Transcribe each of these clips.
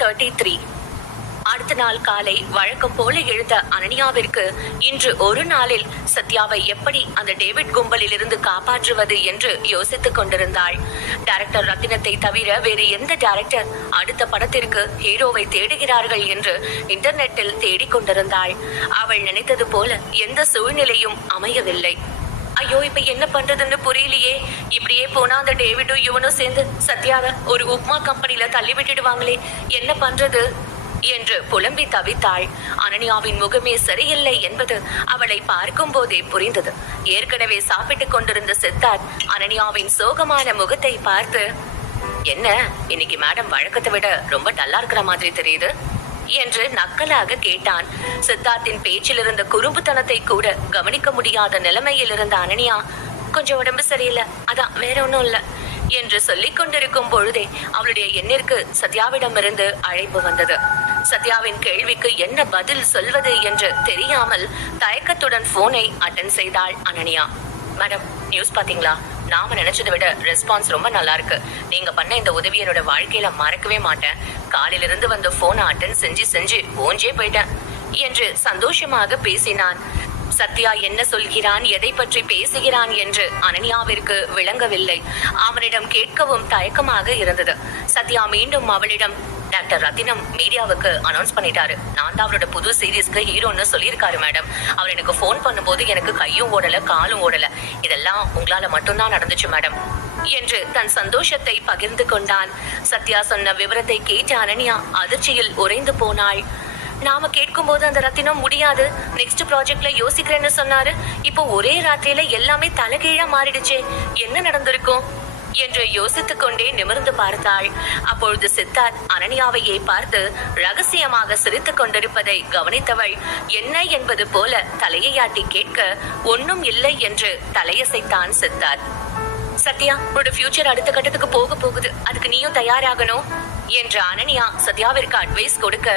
33. அடுத்த நாள் காலை வழக்கம் போல எழுந்த அனன்யாவிற்கு இன்று ஒரு நாளில் சத்யாவை எப்படி அந்த டேவிட் கும்பலில் இருந்து காப்பாற்றுவது என்று யோசித்துக் கொண்டிருந்தாள். டைரக்டர் ரத்தினத்தை தவிர வேறு எந்த டைரக்டர் அடுத்த படத்திற்கு ஹீரோவை தேடுகிறார்கள் என்று இன்டர்நெட்டில் தேடிக்கொண்டிருந்தாள். அவள் நினைத்தது போல எந்த சூழ்நிலையும் அமையவில்லை. ஐயோ, இப்ப என்ன பண்றதுன்னு புரியலையே. இப்படியே போனா அந்த டேவிடும் இவனும் சேர்ந்து சத்யாவை ஒரு உப்மா கம்பெனில தள்ளி விட்டுடுவாங்களே, என்ன பண்றது என்று புலம்பி தவித்தாள். அனன்யாவின் முகமே சரியில்லை என்பது அவளை பார்க்கும் போதே புரிந்தது. ஏற்கனவே சாப்பிட்டுக் கொண்டிருந்த சித்தார்த் அனன்யாவின் சோகமான முகத்தை பார்த்து, என்ன இன்னைக்கு மேடம் வழக்கத்தை விட ரொம்ப டல்லா இருக்கிற மாதிரி தெரியுது என்று நக்கலாக கேட்டான். சித்தார்த்தின் பேச்சில் இருந்த குறும்புத்தனத்தை கூட கவனிக்க முடியாத நிலைமையில் இருந்த அனன்யா, கொஞ்சம் உடம்பு சரியில்லை, அதான் வேற ஒன்றும் இல்லை என்று சொல்லிக் கொண்டிருக்கும் பொழுதே அவளுடைய எண்ணிற்கு சத்யாவிடமிருந்து அழைப்பு வந்தது. சத்யாவின் கேள்விக்கு என்ன பதில் சொல்வது என்று தெரியாமல் தயக்கத்துடன் போனை அட்டன் செய்தாள் அனன்யா. மேடம், நியூஸ் பாத்தீங்களா? நாம நினைச்சதை விட ரெஸ்பான்ஸ் ரொம்ப நல்லா இருக்கு. நீங்க பண்ண இந்த உதவி என்னோட வாழ்க்கையில மறக்கவே மாட்டேன். காலையிலிருந்து வந்த போனை அட்டன் செஞ்சு ஓஞ்சே போயிட்டேன் என்று சந்தோஷமாக பேசினான். சத்யா என்ன சொல்கிறான், எதை பற்றி பேசுகிறான் என்று அனன்யாவிற்கு விளங்கவில்லை. அவனிடம் கேட்கவும் தயக்கமாக இருந்தது. சத்யா மீண்டும் அவளிடம், டாக்டர் ரத்தினம் மீடியாவுக்கு அனௌன்ஸ் பண்ணிட்டாரு, நான் தான் அவரோட புது சீரீஸ்க்கு ஹீரோன்னு சொல்லியிருக்காரு மேடம். அவர் எனக்கு போன் பண்ணும்போது எனக்கு கையும் ஓடல காலும் ஓடல, இதெல்லாம் உங்களால மட்டும்தான் நடந்துச்சு மேடம் என்று தன் சந்தோஷத்தை பகிர்ந்து கொண்டான். சத்யா சொன்ன விவரத்தை கேட்ட அனன்யா அதிர்ச்சியில் உறைந்து போனாள். நாம கேட்கும் போது அந்த ரத்தினம் முடியாது, நெக்ஸ்ட் ப்ராஜெக்ட்ல யோசிக்கிறேன்னு சொன்னாரு. இப்போ ஒரே ராத்திரியில எல்லாமே தலைகீழா மாறிடுச்சே, என்ன நடந்திருக்கும் என்று யோசித்துக் கொண்டே நிமிர்ந்து பார்த்தாள். அப்பொழுது சித்தார்த் அனன்யாவையே பார்த்து ரகசியமாக சிரித்துக் கொண்டிருப்பதை கவனித்தவள் என்ன என்பது போல தலையை ஆட்டி கேட்க, ஒன்னும் இல்லை என்று தலையசைத்தான் சித்தார்த். சத்யா, உன்னோட ஃபியூச்சர் அடுத்த கட்டத்துக்கு போகுது, அதுக்கு நீயும் தயாராகணும் என்று அனன்யா சத்யாவிற்கு அட்வைஸ் கொடுக்க,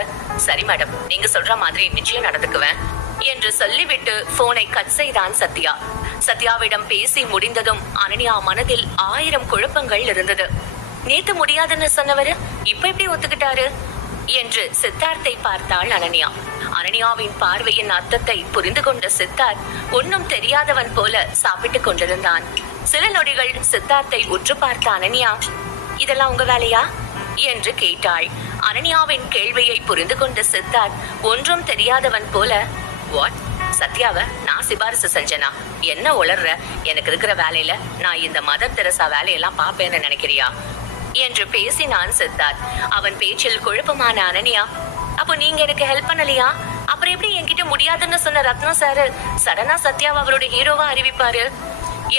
சரி மேடம், நீங்க சொல்ற மாதிரி நிச்சயம் நடந்துக்குவேன் என்று சொல்லிவிட்டு போனை கட் செய்தான் சத்யா. சத்யாவிடம் பேசி முடிந்ததும் அனன்யா மனதில் 1000 குழப்பங்கள் இருந்தது. நேத்து முடியாதுன்னு சொன்னவரு இப்ப எப்படி ஒத்துக்கிட்டாரு என்று சித்தார்த்தை பார்த்தாள் அனன்யா. அனன்யாவின் பார்வையின் அர்த்தத்தை புரிந்து கொண்ட சித்தார்த் ஒன்னும் தெரியாதவன் போல சாப்பிட்டுக் கொண்டிருந்தான். சில நொடிகள் சித்தார்த்தை உற்று பார்த்த அனன்யா, இதெல்லாம் உங்க வேலையா என்று கேட்டாள். அனன்யாவின் கேள்வியை புரிந்து கொண்ட சித்தார்த் ஒன்றும் தெரியாதவன் போல, வாட், சத்யாவை நான் சிபாரிசு செஞ்சனா? என்ன உளர்ற? எனக்கு இருக்கிற வேலையில நான் இந்த மதர் தெரசா வேலையெல்லாம் பாப்பேன்னு நினைக்கிறியா என்று பேசினான் சித்தார்த். அவன் பேச்சில் குழப்பமான அனன்யா, அப்போ நீங்க எனக்கு ஹெல்ப் பண்ணலையா? அப்புறம் எப்படி என்கிட்ட முடியாதுன்னு சொன்ன ரத்னம் சாரு சடனா சத்யாவை அவரோட ஹீரோவா அறிவிப்பாரு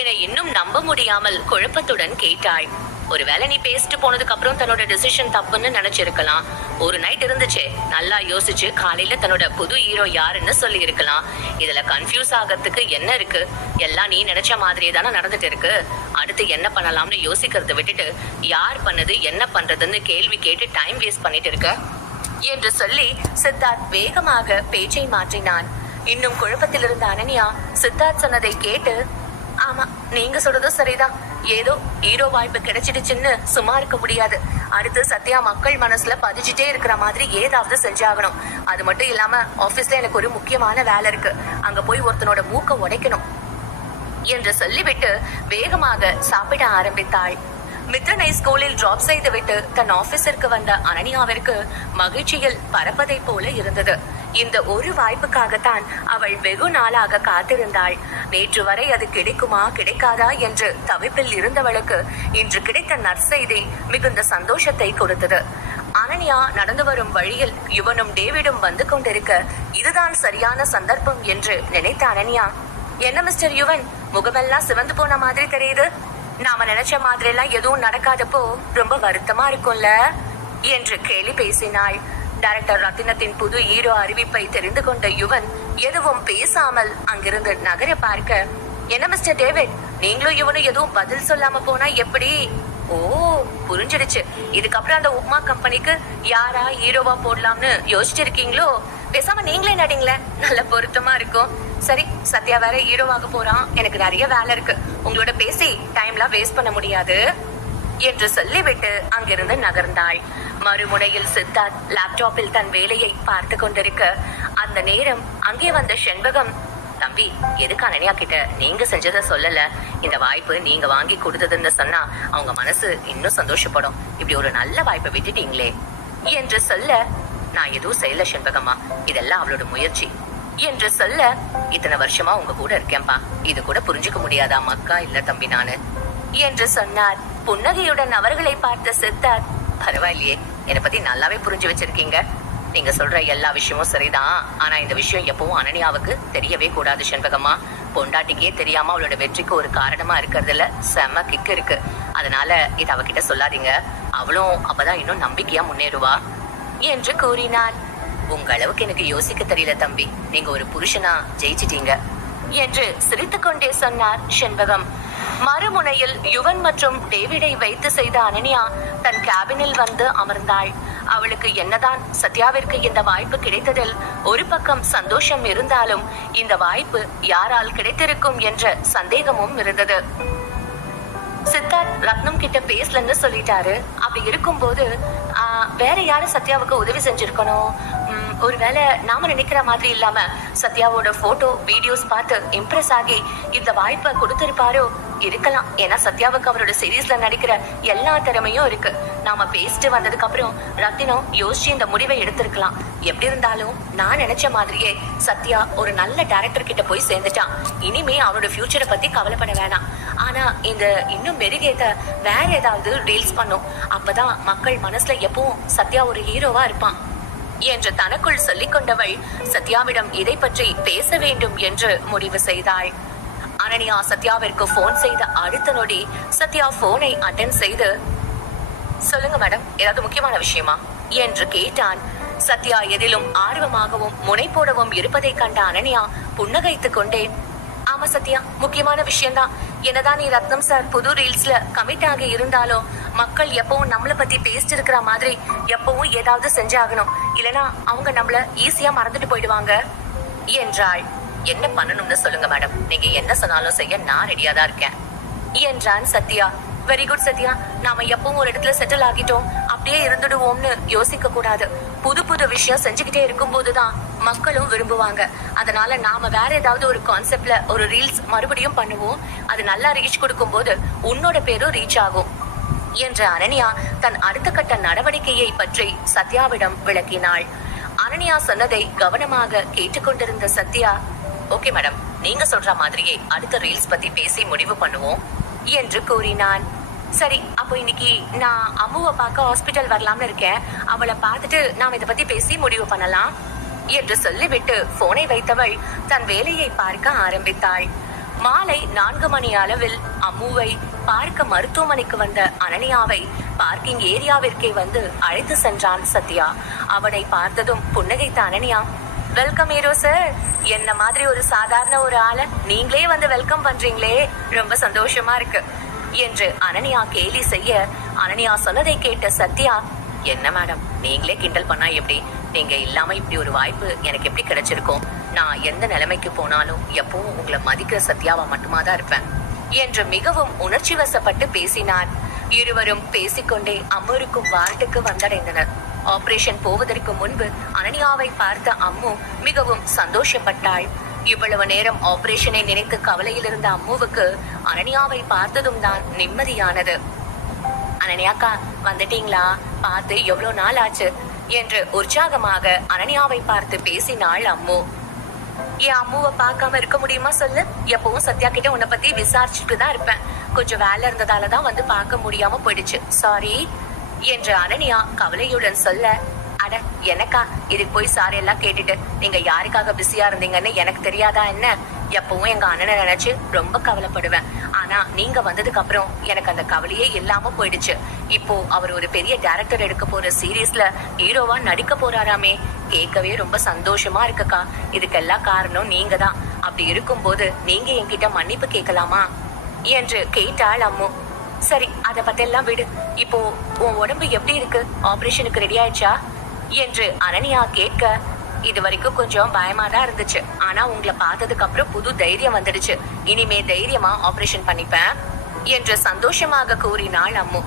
என இன்னும் நம்ப முடியாமல் குழப்பத்துடன் கேட்டாள். ஒருவேளை நீ பேசிட்டு போனதுக்கு அப்புறம் தன்னோட டிசிஷன் தப்புன்னு நினைச்சிருக்கலாம். ஒரு நைட் இருந்துச்சு, நல்லா யோசிச்சு காலையில தன்னோட புது ஹீரோ யாருன்னு சொல்லி இருக்கலாம். இதுல கன்ஃபியூஸ் ஆகிறதுக்கு என்ன இருக்கு? எல்லாம் நீ நினைச்ச மாதிரியே தானே நடந்துட்டு இருக்கு. அடுத்து என்ன பண்ணலாம்னு யோசிக்கிறத விட்டுட்டு யார் பண்ணது என்ன பண்றதுன்னு கேள்வி கேட்டு டைம் வேஸ்ட் பண்ணிட்டு இருக்க என்று சொல்லி சித்தார்த் வேகமாக பேச்சை மாற்றினான். இன்னும் குழப்பத்தில் இருந்த அனன்யா சித்தார்த் சொன்னதை கேட்டு, ஆமா, நீங்க சொல்றதும் சரிதான். ஏதோ ஹீரோ வாய்ப்பு கிடைச்சிடுச்சுன்னு சும்மா இருக்க முடியாது. அடுத்து சத்யா மக்கள் மனசுல பதிச்சுட்டே இருக்கிற மாதிரி ஏதாவது செஞ்சாகணும். அது மட்டும் இல்லாம ஆபீஸ்ல எனக்கு ஒரு முக்கியமான வேலை இருக்கு, அங்க போய் ஒருத்தனோட மூக்க உடைக்கணும் என்று சொல்லிவிட்டு வேகமாக சாப்பிட ஆரம்பித்தாள். மித்ரனை ஸ்கூலில் டிராப் செய்துவிட்டு தன் ஆபீஸிற்கு வந்த அனன்யாவிற்கு மகிழ்ச்சியில் பறப்பதை போல இருந்தது. இந்த ஒரு வாய்ப்புக்காகத்தான் அவள் வெகு நாளாக காத்திருந்தாள். நேற்று வரை அது கிடைக்குமா கிடைக்காதா என்று தவிப்பில் இருந்தவளுக்கு இன்று கிடைத்த நற்செய்தி மிகுந்த சந்தோஷத்தை கொடுத்தது. அனன்யா நடந்து வரும் வழியில் யுவனும் டேவிடும் வந்து கொண்டிருக்க இதுதான் சரியான சந்தர்ப்பம் என்று நினைத்த அனன்யா, என்ன மிஸ்டர் யுவன், முகமெல்லாம் சிவந்து போன மாதிரி தெரியுது. நாம நினைச்ச மாதிரி எல்லாம் எதுவும் நடக்காதப்போ ரொம்ப வருத்தமா இருக்கும்ல என்று கேலி பேசினாள். டைரக்டர் ரத்தினத்தின் புது ஹீரோ அறிவிப்பை தெரிந்து கொண்ட யுவன் எதுவும் பேசாமல் அங்கிருந்து நகர பார்க்க, என்ன மிஸ்டர் டேவிட், நீங்களும் இவனும் எதுவும் பதில் சொல்லாம போனா எப்படி? ஓ, புரிஞ்சிடுச்சு. இதுக்கப்புறம் அந்த உப்மா கம்பெனிக்கு யாரா ஹீரோவா போடலாம்னு யோசிச்சிருக்கீங்களோ? பேசாம நீங்களே நடிங்களே, நல்ல பொருத்தமா இருக்கும். சரி, சத்யா வேற ஹீரோவாக போறான், எனக்கு நிறைய வேலை இருக்கு, உங்களோட பேசி டைம்லாம் வேஸ்ட் பண்ண முடியாது என்று சொல்லிவிட்டு அங்கிருந்து நகர்ந்தாள். மறுமுனையில் சித்தார்த் லேப்டாப்பில் தன் வேலையை பார்த்து கொண்டிருக்க அந்த நேரம் அங்கே வந்த செண்பகம், தம்பி, எதுக்கு அனன்யா கிட்ட நீங்க செஞ்சதை சொல்லல? இந்த வாய்ப்பு நீங்க வாங்கி கொடுத்ததுன்னு சொன்னா அவங்க மனசு இன்னும் சந்தோஷப்படும். இப்படி ஒரு நல்ல வாய்ப்பை விட்டுட்டீங்களே என்று சொல்ல, நான் எதுவும் செய்யல செண்பகம்மா, இதெல்லாம் அவளோட முயற்சி என்று சொல்ல, இத்தனை வருஷமா உங்க கூட இருக்கேன்பா, இது கூட புரிஞ்சுக்க முடியாதா மக்கா இல்ல தம்பி நானு என்று சொன்னார். புன்னகையுடன் அவர்களை பார்த்த சித்தார்த், பரவாயில்லையே, என்னை பத்தி நல்லாவே புரிஞ்சு வச்சிருக்கீங்க. நீங்க சொல்ற எல்லா விஷயமும் சரிதான். ஆனா இந்த விஷயம் எப்பவும் அனன்யாவுக்கு தெரியவே கூடாது செண்பகம்மா. பொண்டாட்டிக்கே தெரியாம அவளோட வெற்றிக்கு ஒரு காரணமா இருக்கிறதுல செம்ம கிக்கு இருக்கு. அதனால இத அவகிட்ட சொல்லாதீங்க. அவளும் அப்பதான் இன்னும் நம்பிக்கையா முன்னேறுவா என்று கூறினார். உங்க அளவுக்கு எனக்கு யோசிக்க தெரியல தம்பி, நீங்க ஒரு புருஷனா ஜெயிச்சிட்டீங்க என்று சிரித்துக்கொண்டே சொன்னார் செண்பகம். மறுமுனையில் யுவன் மற்றும் டேவிடை வைத்து செய்த அனன்யா தன் கேபினில் வந்து அமர்ந்தாள். அவளுக்கு என்னதான் சத்யாவிற்கு இந்த வாய்ப்பு கிடைத்ததில் ஒரு பக்கம் சந்தோஷம் இருந்தாலும் இந்த வாய்ப்பு யாரால் கிடைத்திருக்கும் என்ற சந்தேகமும் இருந்தது. சித்தார்த் ரத்னம் கிட்ட பேசலன்னு சொல்லிட்டாரு. அப்படி இருக்கும்போது வேற யாரும் சத்யாவுக்கு உதவி செஞ்சிருக்கணும். ஒருவேளை நாம நினைக்கிற மாதிரி இல்லாம சத்யாவோட போட்டோ வீடியோஸ் பார்த்து இம்ப்ரெஸ் ஆகி இந்த வாய்ப்பை கொடுத்திருப்பாரோ? இருக்கலாம். ஏன்னா சத்யாவுக்கு அவரோட சீரீஸ்ல நடிக்கிற எல்லா திறமையும் இருக்கு. நாம பேசிட்டு வந்ததுக்கு அப்புறம் ரத்தினம் யோசிச்சு இந்த முடிவை எடுத்திருக்கலாம். எப்படி இருந்தாலும் நான் நினைச்ச மாதிரியே சத்யா ஒரு நல்ல டைரக்டர் கிட்ட போய் சேர்ந்துட்டான். இனிமே அவரோட ஃபியூச்சரை பத்தி கவலைப்பட வேணாம். ஆனா இந்த இன்னும் மெருகேத்த வேற ஏதாவது ரீல்ஸ் பண்ணும். அப்பதான் மக்கள் மனசுல எப்பவும் சத்யா ஒரு ஹீரோவா இருப்பான் என்று தனக்குள் சொல்லிக் கொண்டவள் சத்யாவிடம் இதை பற்றி பேச வேண்டும் என்று முடிவு செய்தாள். அனன்யா சத்யாவிற்கு போன் செய்த அடுத்த நொடி சத்யா போனை அட்டென்ட் செய்து, சொல்லுங்க மேடம், ஏதாவது முக்கியமான விஷயமா என்று கேட்டான். சத்யா எதிலும் ஆர்வமாகவும் முனைப்போடவும் இருப்பதை கண்ட அனன்யா புன்னகைத்துக் கொண்டே, ஆமா சத்யா, முக்கியமான விஷயம்தான். என்னதான் நீ ரத்னம் சார் புது ரீல்ஸ்ல கமிட் ஆகி இருந்தாலும் மக்கள் எப்பவும் நம்மளை பத்தி பேசிட்டு இருக்கிற மாதிரி எப்பவும் ஏதாவது செஞ்சாகணும். இல்லனா அவங்க நம்மள ஈஸியா மறந்துட்டு போயிடுவாங்க என்றாள். என்ன பண்ணணும்னு சொல்லுங்க மேடம், நீங்க என்ன சொன்னாலும் செய்ய நான் ரெடியா தான் இருக்கேன் என்றான் சத்யா. வெரி குட் சத்யா, நாம எப்பவும் ஒரு இடத்துல செட்டில் ஆகிட்டோம் அப்படியே இருந்துடுவோம்னு யோசிக்க கூடாது. புது புது விஷயம் செஞ்சுக்கிட்டே இருக்கும் போதுதான் மக்களும் விரும்புவாங்க. அதனால நாம வேற ஏதாவது ஒரு கான்செப்ட்ல ஒரு ரீல்ஸ் மறுபடியும் பண்ணுவோம். அது நல்லா ரீச் கொடுக்கும் போது உன்னோட பேரும் ரீச் ஆகும் என்ற அனன்யா தன் அடுத்த கட்ட நடவடிக்கையை பற்றி சத்யாவிடம் விளக்கினாள். அனன்யா சொன்னதை கவனமாக கேட்டுக்கொண்டிருந்த சத்யா, ஓகே மேடம், நீங்க சொல்ற மாதிரியே அடுத்த ரீல்ஸ் பத்தி பேசி முடிவு பண்ணுவோம் என்று கூறினான். சரி, அப்போ இன்னைக்கு நான் அம்முவை பார்க்க ஹாஸ்பிட்டல் வரலாம்னு இருக்கேன். அவளை பார்த்துட்டு நாம் இதை பத்தி பேசி முடிவு பண்ணலாம் என்று சொல்லிவிட்டு போனை வைத்தவள் தன் வேலையை பார்க்க ஆரம்பித்தாள். மாலை 4 மணி அளவில் அம்முவை பார்க்க மருத்துவமனைக்கு வந்த அனன்யாவை பார்க்கிங் ஏரியாவிற்கே வந்து அழைத்து சென்றான் சத்யா. அவனை பார்த்ததும் புன்னகைத்த அனன்யா, வெல்கம் ஹீரோ சார். என்ன மாதிரி ஒரு சாதாரண ஒரு ஆளை நீங்களே வந்து வெல்கம் பண்றீங்களே, ரொம்ப சந்தோஷமா இருக்கு என்று அனன்யா கேலி செய்ய, அனன்யா சொன்னதை கேட்ட சத்யா, என்ன மேடம், நீங்களே கிண்டல் பண்ணா எப்படி? நீங்க இல்லாம இப்படி ஒரு வாய்ப்பு எனக்கு எப்படி கிடைச்சிருக்கும்? நான் எந்த நிலைமைக்கு போனாலும் எப்பவும் உங்களை மதிக்கிற சத்யாவா மட்டுமா தான் இருப்பேன் என்று மிகவும் உணர்ச்சி வசப்பட்டு பேசினான். இருவரும் பேசிக்கொண்டே அம்மு இருக்கும் வார்டுக்கு வந்தடைந்தனர். ஆபரேஷன் போவதற்கு முன்பு அனன்யாவை பார்த்த அம்மு மிகவும் சந்தோஷப்பட்டாள். இவ்வளவு நேரம் ஆபரேஷனை நினைத்து கவலையில் இருந்த அம்முவுக்கு அனன்யாவை பார்த்ததும் தான் நிம்மதியானது. அனன்யாக்கா, வந்துட்டீங்களா? பார்த்து எவ்வளவு நாள் ஆச்சு என்று உற்சாகமாக அனன்யாவை பார்த்து பேசினாள் அம்மு. என் அம்முவை பார்க்காம இருக்க முடியுமா சொல்லு? எப்பவும் சத்யா கிட்ட உன்னை பத்தி விசாரிச்சுட்டு தான் இருப்பேன். கொஞ்சம் வேலை இருந்ததாலதான் வந்து பார்க்க முடியாம போயிடுச்சு, சாரி என்று அனன்யா கவலையுடன் சொல்ல, அட எனக்கா, இதுக்கு போய் சாரி எல்லாம் கேட்டுட்டு நீங்க யாருக்காக பிஸியா இருந்தீங்கன்னு எனக்கு தெரியாதா என்ன? எப்பவும் எங்க அண்ணனை நினைச்சு ரொம்ப கவலைப்படுவேன். ஆனா நீங்க வந்ததுக்கு அப்புறம் எனக்கு அந்த கவலையே இல்லாம போயிடுச்சு. இப்போ அவர் ஒரு பெரிய டைரக்டர் எடுக்க போற சீரீஸ்ல ஹீரோவா நடிக்க போறாராமே, கேட்கவே ரொம்ப சந்தோஷமா இருக்குக்கா. இதுக்கெல்லாம் காரணம் நீங்க தான். அப்படி இருக்கும் போது நீங்க என்கிட்ட மன்னிப்பு கேட்கலாமா என்று கேட்டாள் அம்மு. சரி, அதை பத்தெல்லாம் விடு. இப்போ உன் உடம்பு எப்படி இருக்கு? ஆபரேஷனுக்கு ரெடி ஆயிடுச்சா என்று அனன்யா கேட்க, இது வரைக்கும் கொஞ்சம் பயமா தான் இருந்துச்சு. ஆனா உங்களை பார்த்ததுக்கு அப்புறம் புது தைரியம் வந்துடுச்சு. இனிமே தைரியமா ஆபரேஷன் பண்ணிப்பேன் என்று சந்தோஷமாக கூறினாள் அம்மு.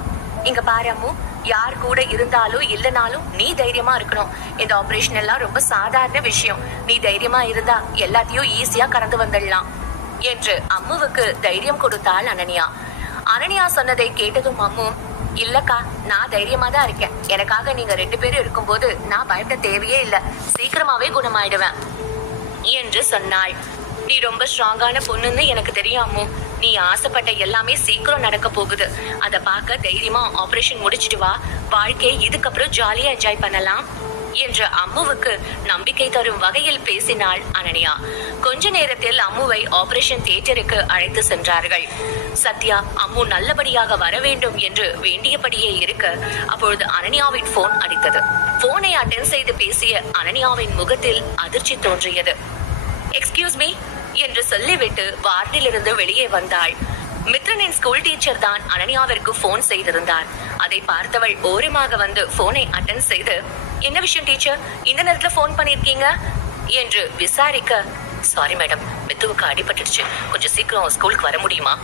இங்க பாரு அம்மு, யார் கூட இருந்தாலும் இல்லனாலும் நீ தைரியமா இருக்கணும். இந்த ஆபரேஷன் எல்லாம் ரொம்ப சாதாரண விஷயம். நீ தைரியமா இருந்தா எல்லாத்தையும் ஈஸியா கடந்து வந்துடலாம் என்று அம்முவுக்கு தைரியம் கொடுத்தாள் அனன்யா. அனன்யா சொன்னதை கேட்டதும் அம்மு, இல்லக்கா, நான் தைரியமா தான் இருக்கேன். எனக்காக நீங்க 2 பேரும் இருக்கும்போது நான் பயப்பட தேவையே இல்ல. சீக்கிரமாவே குணமாயிடுவேன் என்று சொன்னாள். நீ ரொம்ப ஸ்ட்ராங்கான பொண்ணுன்னு எனக்கு தெரியும் அம்மு. நீ ஆசைப்பட்ட எல்லாமே சீக்கிரம் நடக்க போகுது. அத பார்க்க தைரியமா ஆபரேஷன் முடிச்சிட்டு வா. வாழ்க்கையை இதுக்கப்புறம் ஜாலியா என்ஜாய் பண்ணலாம் என்று அம்முவுக்கு நம்பிக்கை தரும் வகையில் பேசினாள் அனன்யா. கொஞ்ச நேரத்தில் அம்முவை ஆபரேஷன் தியேட்டருக்கு அழைத்து சென்றார்கள். சத்யா அம்மு நல்லபடியாக வர வேண்டும் என்று வேண்டியபடியே இருக்க, அப்பொழுது அனன்யாவின் போன் அடித்தது. போனை அட்டென்ட் செய்து பேசிய அனன்யாவின் முகத்தில் அதிர்ச்சி தோன்றியது. எக்ஸ்கியூஸ் மீ என்று சொல்லிவிட்டு வார்டிலிருந்து வெளியே வந்தாள். மித்ரனின் ஸ்கூல் டீச்சர் தான் அனன்யாவிற்கு போன் செய்திருந்தார். அதை பார்த்தவள் ஓரமாக வந்து போனை அட்டென்ட் செய்து, என்ன விஷயம் டீச்சர், இந்த நேரத்துல போன் பண்ணிருக்கீங்க என்று விசாரிக்க, சாரி மேடம், மித்துவுக்கு அடிபட்டுடுச்சு, கொஞ்சம் சீக்கிரம் ஸ்கூலுக்கு வர முடியுமா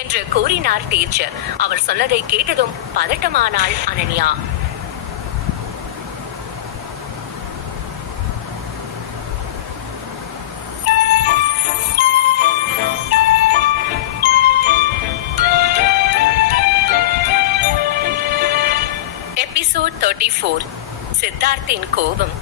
என்று கூறினார் டீச்சர். அவர் சொன்னதை கேட்டதும் பதட்டமானாள் அனன்யா. எபிசோட் 34. சித்தார்த்தின் கோபம்.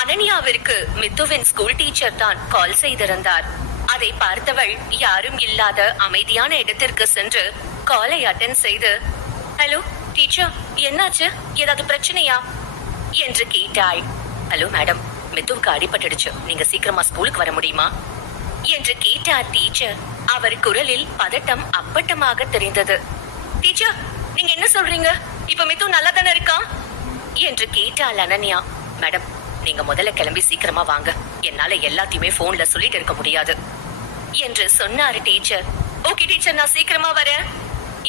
அனன்யாவிற்கு மித்துவின் ஸ்கூல் டீச்சர் தான் கால் செய்திருந்தார். அதை பார்த்தவள் யாரும் இல்லாத அமைதியான இடத்திற்கு சென்று காலை அட்டென்ட் செய்து, ஹலோ டீச்சர், என்னாச்சு, ஏதாவது பிரச்சனையா என்று கேட்டாள். ஹலோ மேடம், மித்துவுக்கு அடிபட்டுடுச்சு, நீங்க சீக்கிரமா ஸ்கூலுக்கு வர முடியுமா என்று கேட்டார் டீச்சர். அவர் குரலில் பதட்டம் அப்பட்டமாக தெரிந்தது. டீச்சர், நீங்க என்ன சொல்றீங்க? இப்ப மித்து நல்லா தானே இருக்கா என்று கேட்டாள் அனன்யா. மேடம், நீங்க முதல்ல கிளம்பி சீக்கிரமா வாங்க, என்னால எல்லாத்தையுமே போன்ல சொல்லிட்டு இருக்க முடியாது என்று சொன்னார் டீச்சர். ஓகே டீச்சர், நான் சீக்கிரமா வரேன்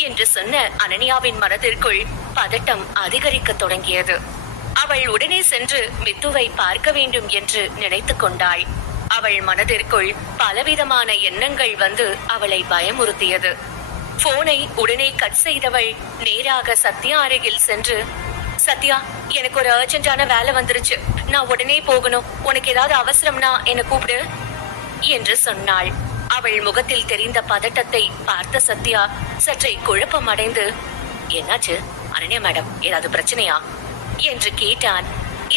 என்று சொன்ன அனன்யாவின் மனதிற்குள் பதட்டம் அதிகரிக்க தொடங்கியது. அவள் உடனே சென்று மித்துவை பார்க்க வேண்டும் என்று நினைத்து கொண்டாள். அவள் மனதிற்குள் பலவிதமான எண்ணங்கள் வந்து அவளை பயமுறுத்தியது. போனை உடனே கட் செய்தவள் நேராக சத்யா அருகில் சென்று, சத்யா, எனக்கு ஒரு அர்ஜென்டான வேலை வந்துருச்சு, நான் உடனே போகணும், உனக்கு ஏதாவது அவசரம்னா என்ன கூப்பிடு என்று சொன்னாள். அவள் முகத்தில் தெரிந்த பதட்டத்தை பார்த்த சத்யா சற்றே குழப்பம் அடைந்து, என்னாச்சு அனன்யா மேடம், ஏதாவது பிரச்சனையா என்று கேட்டான்.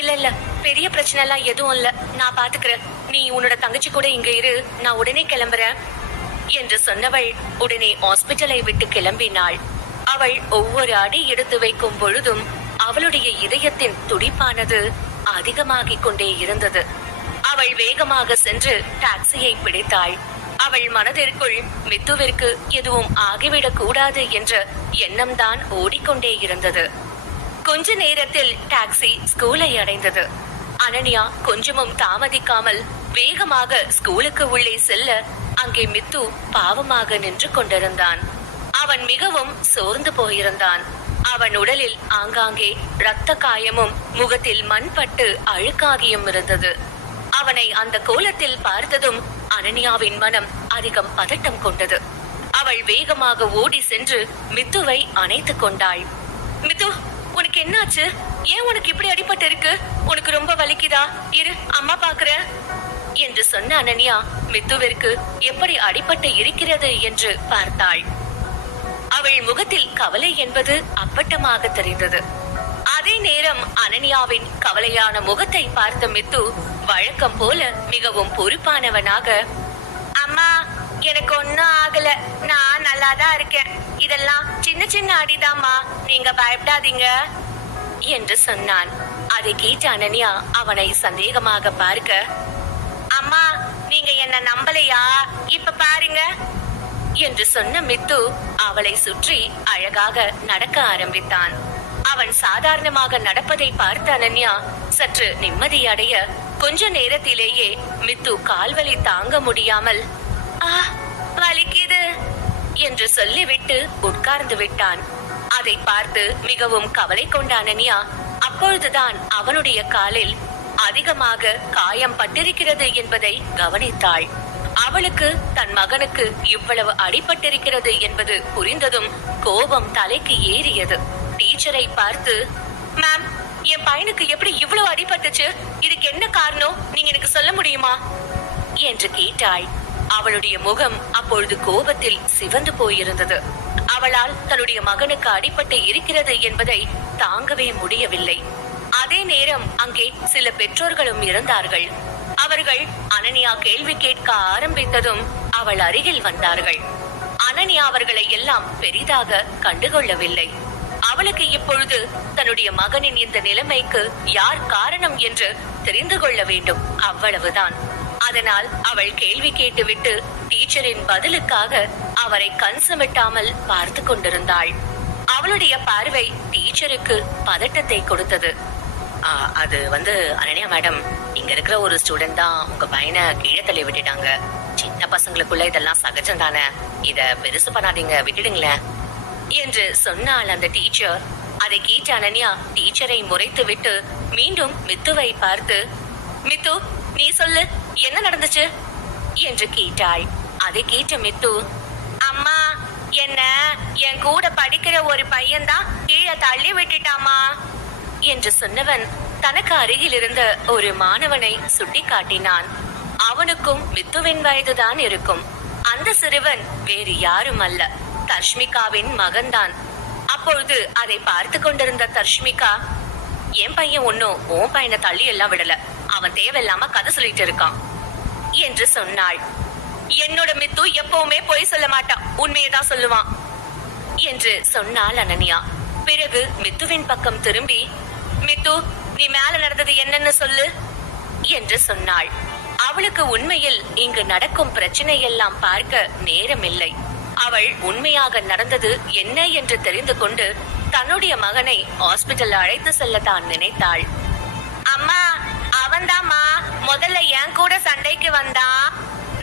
இல்ல, பெரிய பிரச்சனை எல்லாம் எதுவும் இல்ல, நான் பாத்துக்கிறேன், நீ உன்னோட தங்கச்சி கூட இங்க இரு, நான் உடனே கிளம்புறேன் என்று சொன்னவள் உடனே ஹாஸ்பிட்டலை விட்டு கிளம்பினாள். அவள் ஒவ்வொரு அடி எடுத்து வைக்கும் பொழுதும் அவளுடைய இதயத்தின் துடிப்பானது அதிகமாகிக் கொண்டே இருந்தது. அவள் வேகமாக சென்று டாக்ஸியை பிடித்தாள். அவள் மனதிற்குள் மித்துவிற்கு எதுவும் ஆகிவிடக் கூடாது என்ற எண்ணம் தான் ஓடிக்கொண்டே இருந்தது. கொஞ்ச நேரத்தில் டாக்ஸி ஸ்கூலை அடைந்தது. அனன்யா கொஞ்சமும் தாமதிக்காமல் வேகமாக ஸ்கூலுக்கு உள்ளே செல்ல, அங்கே மித்து பாவமாக நின்று கொண்டிருந்தான். அவன் மிகவும் சோர்ந்து போயிருந்தான். அவன் உடலில் ஆங்காங்கே இரத்த காயமும் முகத்தில் மண்பட்டு அழுக்காகியும் இருந்தது. அவனை அந்த கோலத்தில் பார்த்ததும் அனன்யாவின் மனம் அதிகம் பதட்டம் கொண்டது. அவள் வேகமாக ஓடி சென்று மித்துவை அணைத்துக் கொண்டாள். மித்து, உனக்கு என்னாச்சு? ஏன் உனக்கு இப்படி அடிபட்டு இருக்கு? உனக்கு ரொம்ப வலிக்குதா? இரு, அம்மா பாக்குறேன் என்று சொன்ன அனன்யா மித்துவிற்கு எப்படி அடிபட்டு இருக்கிறது என்று பார்த்தாள். அவள் முகத்தில் கவலை என்பது அப்பட்டமாக தெரிந்தது. அதே நேரம் அனன்யாவின் கவலையான முகத்தை பார்த்த மித்து வழக்கம் போல மிகவும் பொறுப்பானவனாக, அம்மா, எனக்கு ஒன்னும் ஆகல, நான் நல்லாதான் இருக்கேன், இதெல்லாம் சின்ன சின்ன அடிதாம்மா, நீங்க பயப்படாதீங்க என்று சொன்னான். அதை கேட்ட அனன்யா அவனை சந்தேகமாக பார்க்க, அம்மா, நீங்க என்ன நம்பலையா? இப்ப பாருங்க என்று சொன்ன மித்து அவளை சுற்றி அழகாக நடக்க ஆரம்பித்தான். அவன் சாதாரணமாக நடப்பதை பார்த்த அனன்யா சற்று நிம்மதியடைய கொஞ்ச நேரத்திலேயே மித்து கால்வலி தாங்க முடியாமல், வலிக்குது என்று சொல்லிவிட்டு உட்கார்ந்து விட்டான். அதை பார்த்து மிகவும் கவலை கொண்ட அனன்யா அப்பொழுதுதான் அவனுடைய காலில் அதிகமாக காயம் பட்டிருக்கிறது என்பதை கவனித்தாள். அவளுக்கு தன் மகனுக்கு இவ்வளவு அடிபட்டிருக்கிறது என்பது புரிந்ததும் கோபம் தலைக்கு ஏறியது. டீச்சரை பார்த்து, மேம், என் பையனுக்கு எப்படி இவ்வளவு அடிபட்டுச்சு? இதுக்கு என்ன காரணம்? நீங்க எனக்கு சொல்ல முடியுமா என்று கேட்டாள். அவளுடைய முகம் அப்பொழுது கோபத்தில் சிவந்து போயிருந்தது. அவளால் தன்னுடைய மகனுக்கு அடிபட்டு இருக்கிறது என்பதை தாங்கவே முடியவில்லை. அதே நேரம் அங்கே சில பெற்றோர்களும் இருந்தார்கள். அவர்கள் அனன்யா கேள்வி கேட்க ஆரம்பித்ததும் அவள் அருகில் வந்தார்கள். அனன்யா அவர்களை எல்லாம் பெரிதாக கண்டுகொள்ளவில்லை. அவளுக்கு இப்பொழுது தன்னுடைய மகனின் இந்த நிலைமைக்கு யார் காரணம் என்று தெரிந்து கொள்ள வேண்டும், அவ்வளவுதான். அதனால் அவள் கேள்வி கேட்டுவிட்டு டீச்சரின் பதிலுக்காக அவரை கண் சிமிட்டாமல் பார்த்து கொண்டிருந்தாள். அவளுடைய பார்வை டீச்சருக்கு பதட்டத்தை கொடுத்தது. அது அனன்யா மேடம், இங்க இருக்கிற ஒரு ஸ்டூடெண்ட் தான் உங்க பையனை கீழே தள்ளி விட்டுட்டாங்க. சின்ன பசங்களுக்குள்ள இதெல்லாம் சகஜம் தானே, இத பெருசு பண்ணாதீங்க, விட்டுடுங்களேன் என்று சொன்னாள் அந்த டீச்சர். அதை கேட்ட அனன்யா டீச்சரை முறைத்து விட்டு மீண்டும் மித்துவை பார்த்து, மித்து, நீ சொல்லு, என்ன நடந்துச்சு என்று கேட்டாள். அதை கேட்ட மித்து, அம்மா, என்ன என் கூட படிக்கிற ஒரு பையன் தான் கீழே தள்ளி விட்டுட்டாமா என்று சொன்னவன் தனக்கு அருகில் இருந்த ஒரு மாணவனை சுட்டி காட்டினான். அவனுக்கும் மித்துவின் வயதுதான் இருக்கும். அந்த சிறுவன் வேறு யாரும் அல்ல, தர்ஷ்மிகாவின் மகன்தான். அப்பொழுது அதை பார்த்து கொண்டிருந்த தர்ஷ்மிகா, என் பையன் ஒன்னும் உன் பையனை தள்ளி எல்லாம் விடல, அவன் தேவையில்லாம கதை சொல்லிட்டு இருக்கான் என்று சொன்னாள். என்னோட மித்து எப்பவுமே பொய் சொல்ல மாட்டான், உண்மையதான் சொல்லுவான் என்று சொன்னாள் அனன்யா. பிறகு மித்துவின் பக்கம் திரும்பி, மித்து, நீ மேல நடந்தது என்னன்னு சொல்லு என்று சொன்னாள். அவளுக்கு உண்மையில் இங்கு நடக்கும் பிரச்சனை எல்லாம் பார்க்க நேரமில்லை. அவள் உண்மையாக நடந்தது என்ன என்று தெரிந்து கொண்டு தன்னுடைய மகனை ஹாஸ்பிட்டல் அழைத்து செல்ல தான் நினைத்தாள். அம்மா, அவன்தாம்மா முதல்ல என் கூட சண்டைக்கு வந்தான்.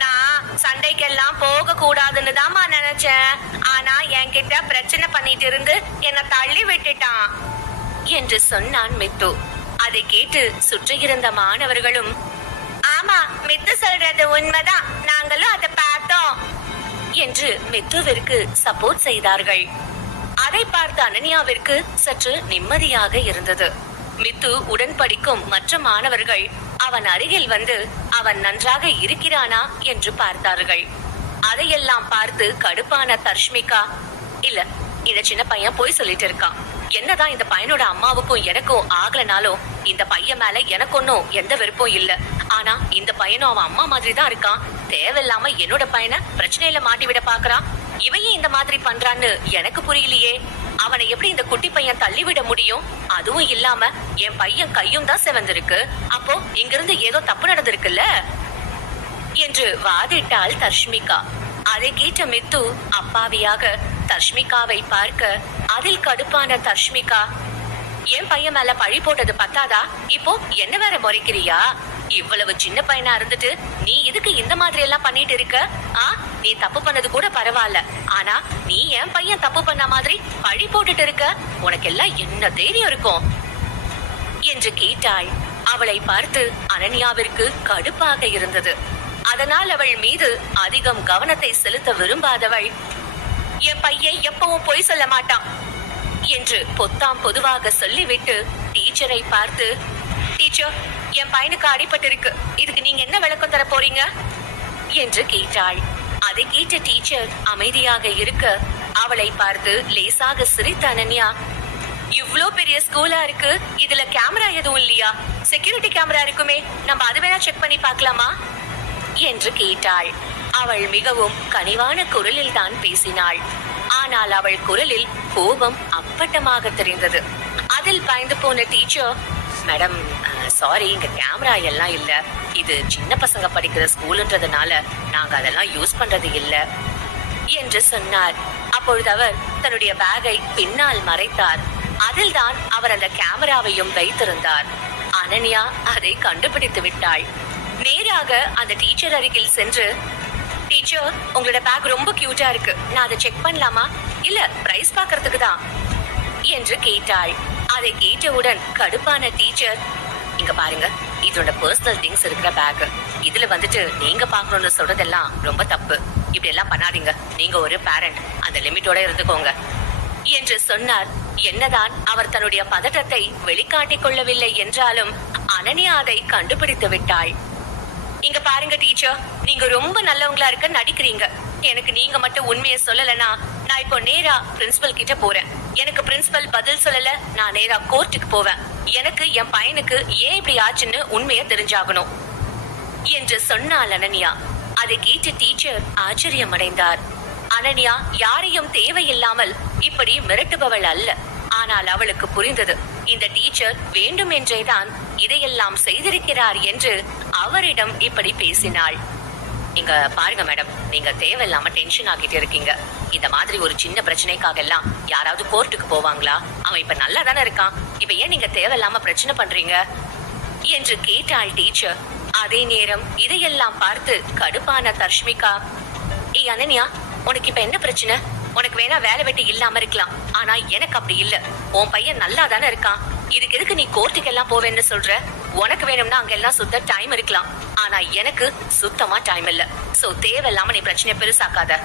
நான் சண்டைக்கெல்லாம் போக கூடாதுன்னு தான்மா நினைச்சேன். ஆனா என்கிட்ட பிரச்சனை பண்ணிட்டு இருந்து என்னை தள்ளி விட்டுட்டான் என்று சொன்னான் மித்து. அதை கேட்டு சுற்றியிருந்த மாணவர்களும், ஆமா, மித்து சொல்றது உண்மைதான், நாங்களும் அதை பார்த்தோம் என்று மித்துவிற்கு சப்போர்ட் செய்தார்கள். அதை பார்த்த அனன்யாவிற்கு சற்று நிம்மதியாக இருந்தது. மித்து உடன் படிக்கும் மற்ற மாணவர்கள் அவன் அருகில் வந்து அவன் நன்றாக இருக்கிறானா என்று பார்த்தார்கள். அதையெல்லாம் பார்த்து கடுப்பான தர்ஷ்மிகா, இல்ல, இந்த சின்ன பையன் போய் சொல்லிட்டு இருக்கான். என்னதான் இந்த பையனோட அம்மாவுக்கும் எனக்கும் ஆகலனாலும் இந்த பையன் மேல எனக்கு ஒன்னும் எந்த வெறுப்பும் இல்ல. ஆனா இந்த பையனும் அவன் அம்மா மாதிரி தான் இருக்கான். தேவையில்லாம என்னோட பையனை பிரச்சனையில மாட்டி விட பாக்குறான். இவையும் இந்த மாதிரி பண்றான்னு எனக்கு புரியலையே. அவனை எப்படி இந்த குட்டி பையன் தள்ளிவிட முடியும்? அதுவும் இல்லாம என் பையன் கையும் தான் செவந்திருக்கு. அப்போ இங்கிருந்து ஏதோ தப்பு நடந்திருக்குல்ல என்று வாதிட்டாள் தர்ஷ்மிகா. அதை கேட்ட மித்து அப்பாவியாக தர்ஷ்மிகாவை பார்க்க, அதில் கடுப்பான தர்ஷ்மிகா, என் பையன் மேல பழி போட்டது பத்தாதா, இப்போ என்ன வேற முறைக்கிறியா? இவ்வளவு சின்ன பையனா இருந்துட்டு நீ இதுக்கு இந்த மாதிரி எல்லாம் பண்ணிட்டு இருக்க? நீ தப்பு பண்ணது கூட பரவாயில்ல, ஆனா நீ என் பையன் தப்பு பண்ண மாதிரி பழி போட்டுட்டு இருக்க. உனக்கு எல்லாம் என்ன தைரியம் இருக்கும் என்று கேட்டாள். அவளை பார்த்து அனன்யாவிற்கு கடுப்பாக இருந்தது. அதனால் அவள் மீது அதிகம் கவனத்தை செலுத்த விரும்பாதவள், என் பையன் எப்பவும் பொய் சொல்ல மாட்டான் என்று பொத்தாம் பொதுவாக சொல்லிவிட்டு டீச்சரை பார்த்து, டீச்சர், என் பையனுக்கு அடிபட்டிருக்கு, இதுக்கு நீங்க என்ன விளக்கம் தர போறீங்க என்று கேட்டாள். அதை கேட்ட டீச்சர் அமைதியாக இருக்க அவளை பார்த்து லேசாக சிரித்த அனன்யா, இவ்ளோ பெரிய ஸ்கூலா இருக்கு, இதுல கேமரா எதுவும் இல்லையா? செக்யூரிட்டி கேமரா இருக்குமே, நம்ம அது வேணா செக் பண்ணி பார்க்கலாமா என்று கேட்டாள். அவள் மிகவும் கனிவான குரலில் தான் பேசினாள். ஆனால் அவள் குரலில் கோபம் அப்பட்டமாக தெரிந்தது. அதில் பயந்து போன டீச்சர், மேடம், சாரி, இங்க கேமரா எல்லாம் இல்ல, இது சின்ன பசங்க படிக்கிற ஸ்கூல்ன்றதுனால நாங்க அதெல்லாம் யூஸ் பண்றது இல்ல என்று சொன்னார். அப்பொழுது அவர் தன்னுடைய பேக்கை பின்னால் மறைத்தார். அதில் தான் அவர் அந்த கேமராவையும் வைத்திருந்தார். அனன்யா அதை கண்டுபிடித்து விட்டாள். நேராக அந்த டீச்சர் அருகில் சென்று, டீச்சர், உங்களோட பேக் ரொம்ப கியூட்டா இருக்கு, நான் அதை செக் பண்ணலாமா? இல்ல, பிரைஸ் பாக்குறதுக்கு தான் என்று கேட்டாள். அதை கேட்டவுடன் கடுப்பான டீச்சர், இங்க பாருங்க, இதோட பர்சனல் திங்ஸ் இருக்கிற பேக். இதுல வந்துட்டு நீங்க பாக்கணும்னு சொல்றதெல்லாம் ரொம்ப தப்பு. இப்படி எல்லாம் பண்ணாதீங்க. நீங்க ஒரு பேரண்ட், அந்த லிமிட்டோட இருந்துக்கோங்க என்று சொன்னார். என்னதான் அவர் தன்னுடைய பதட்டத்தை வெளிக்காட்டிக் கொள்ளவில்லை என்றாலும் அனன்யா அதை கண்டுபிடித்து விட்டாள். இங்க பாருங்க டீச்சர், நீங்க ரொம்ப நல்லவங்களா இருக்க நடிக்கிறீங்க. எனக்கு நீங்க மட்டும் உண்மையை சொல்லலனா நான் இப்போ நேரா பிரின்சிபல் கிட்ட போறேன். எனக்கு பிரின்சிபல் பதில் சொல்லல, நான் நேரா கோர்ட்டுக்கு போவேன். எனக்கு என் பையனுக்கு ஏன் இப்படி ஆச்சுன்னு உண்மையை தெரிஞ்சாகணும் என்று சொன்னாள் அனன்யா. அதை கேட்டு டீச்சர் ஆச்சரியம் அடைந்தார். அனன்யா யாரையும் தேவையில்லாமல் இப்படி மிரட்டுபவள் அல்ல. ஆனால் அவளுக்கு புரிந்தது, இந்த டீச்சர் வேண்டும் என்றேதான் இதையெல்லாம் செய்திருக்கிறார் என்று அவரிடம் இப்படி பேசினாள். இங்க பாருங்க மேடம், நீங்க தேவையில்லாம டென்ஷன் ஆகிட்டு இருக்கீங்க. இந்த மாதிரி ஒரு சின்ன பிரச்சனைக்காக எல்லாம் யாராவது கோர்ட்டுக்கு போவாங்களா? அவன் இப்ப நல்லா தானே இருக்கான். இப்ப ஏன் நீங்க தேவையில்லாம பிரச்சனை பண்றீங்க என்று கேட்டாள் டீச்சர். அதே நேரம் இதையெல்லாம் பார்த்து கடுப்பான தர்ஷ்மிகா, ஏய் அனன்யா, உனக்கு இப்ப என்ன பிரச்சனை? உனக்கு வேணா வேலை வெட்டி இல்லாம இருக்கலாம், ஆனா எனக்கு அப்படி இல்ல. உன் பையன் நல்லா தானே இருக்கான். இதுக்கு எதுக்கு நீ கோர்ட்டுக்கு எல்லாம் போவேன்னு சொல்ற? உனக்கு வேணும்னா அங்க எல்லாம் சுத்த டைம் இருக்கலாம், ஆனா எனக்கு சுத்தமா டைம் இல்ல. சோ தேவையில்லாம நீ பிரச்சனை பெருசாக்காத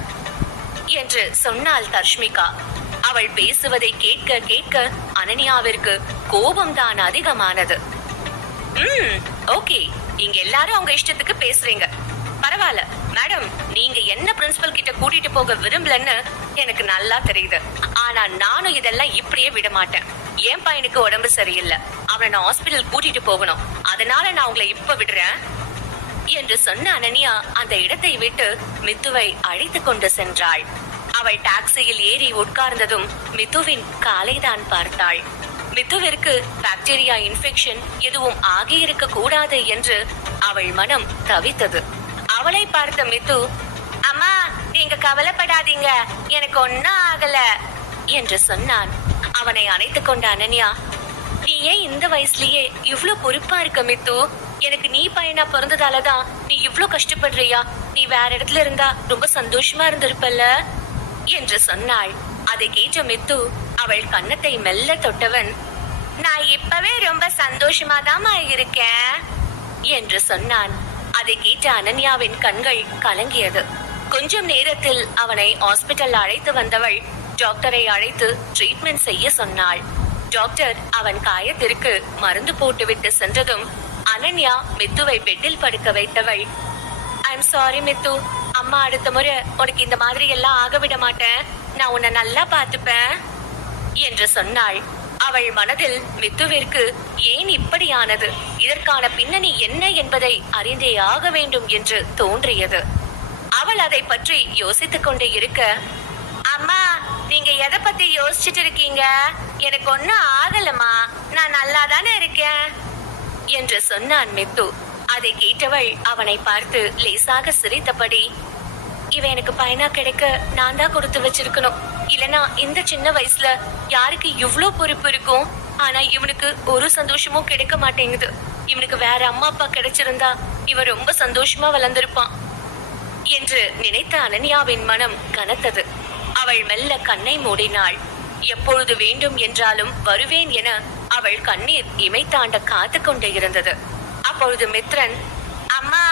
என்று சொன்னாள் தர்ஷ்மிகா. அவள் பேசுவதை கேட்க கேட்க அனன்யாவிற்கு கோபம்தான் அதிகமானது. ஓகே, இங்க எல்லாரும் அவங்க இஷ்டத்துக்கு பேசுறீங்க, பரவாயில்ல மேடம். நீங்க என்ன பிரின்சிபல் கிட்ட கூட்டிட்டு போக விரும்பலன்னு எனக்கு நல்லா தெரியுது. ஆனா நானும் இதெல்லாம் இப்படியே விட மாட்டேன். என் பையனுக்கு உடம்பு சரியில்லை, அவனை நான் ஹாஸ்பிட்டல் கூட்டிட்டு போகணும். அதனால நான் உங்களை இப்ப விடுறேன் என்று சொன்ன அனன்யா அந்த இடத்தை விட்டு மித்துவை அழைத்து கொண்டு சென்றாள். அவள் டாக்ஸியில் ஏறி உட்கார்ந்ததும் மித்துவின் காலைதான் பார்த்தாள். மித்துவிற்கு பாக்டீரியா இன்ஃபெக்ஷன் எதுவும் ஆகியிருக்க கூடாது என்று அவள் மனம் தவித்தது. அவளை பார்த்த மித்து, அம்மா நீங்க கவலைப்படாதீங்க, எனக்கு ஒன்னும் ஆகல என்று சொன்னான். அவனை அணைத்துக் கொண்ட அனன்யா, நீ ஏன் இந்த வயசுலயே இவ்ளோ பொறுப்பா இருக்க மித்து? எனக்கு நீ பையனா பிறந்ததாலதான் நீ இவ்ளோ கஷ்டப்படுறியா? நீ வேற இடத்துல இருந்தா ரொம்ப சந்தோஷமா இருந்திருப்பல்ல என்று சொன்னாள். அதை கேட்ட மித்து அவள் கன்னத்தை மெல்ல தொட்டவன், நான் இப்பவே ரொம்ப சந்தோஷமா தான் இருக்கேன் என்று சொன்னான். அதை கேட்ட அனன்யாவின் கண்கள் கலங்கியது. கொஞ்சம் நேரத்தில் அவனை ஹாஸ்பிட்டல் அழைத்து வந்தவள் டாக்டரை அழைத்து ட்ரீட்மெண்ட் செய்ய சொன்னாள். டாக்டர் அவன் காயத்திற்கு மருந்து போட்டுவிட்டு சென்றதும் அனன்யா மித்துவை பெட்டில் படுக்க வைத்தவள், ஐம் சாரி மித்து, அம்மா அடுத்த முறை உனக்கு இந்த மாதிரி எல்லாம் ஆக விட மாட்டேன், நான் உன்னை நல்லா பாத்துப்பேன் என்று சொன்னாள். அவள் மனதில் மித்துவிற்கு ஏன் இப்படியானது, இதற்கான பின்னணி என்ன என்பதை அறிந்தே ஆக வேண்டும் என்று தோன்றியது. அவள் அதை பற்றி யோசித்துக் கொண்டே இருக்க, அம்மா நீங்க எதை பத்தி யோசிச்சுட்டு இருக்கீங்க? எனக்கு ஒன்னும் ஆகலமா, நான் நல்லா தானே இருக்கேன் என்று சொன்னான் மித்து. அதை கேட்டவள் அவனை பார்த்து லேசாக சிரித்தபடி, இவன் எனக்கு பையனா கிடைக்க நான் தான் கொடுத்து வச்சிருக்கணும். இல்லனா இந்த சின்ன வயசுல யாருக்கு இவ்ளோ பொறுப்பு இருக்கும்? ஆனா இவனுக்கு ஒரு சந்தோஷமும் கிடைக்க மாட்டேங்குது. இவனுக்கு வேற அம்மா அப்பா கிடைச்சிருந்தா இவன் ரொம்ப சந்தோஷமா வளர்ந்திருப்பான் என்று நினைத்த அனன்யாவின் மனம் கனத்தது. அவள் மெல்ல கண்ணை மூடினாள். எப்பொழுது வேண்டும் என்றாலும் வருவேன் என அவள் கண்ணீர் இமைத்தாண்ட காத்து கொண்டே இருந்தது. அப்பொழுது மித்ரன், அம்மா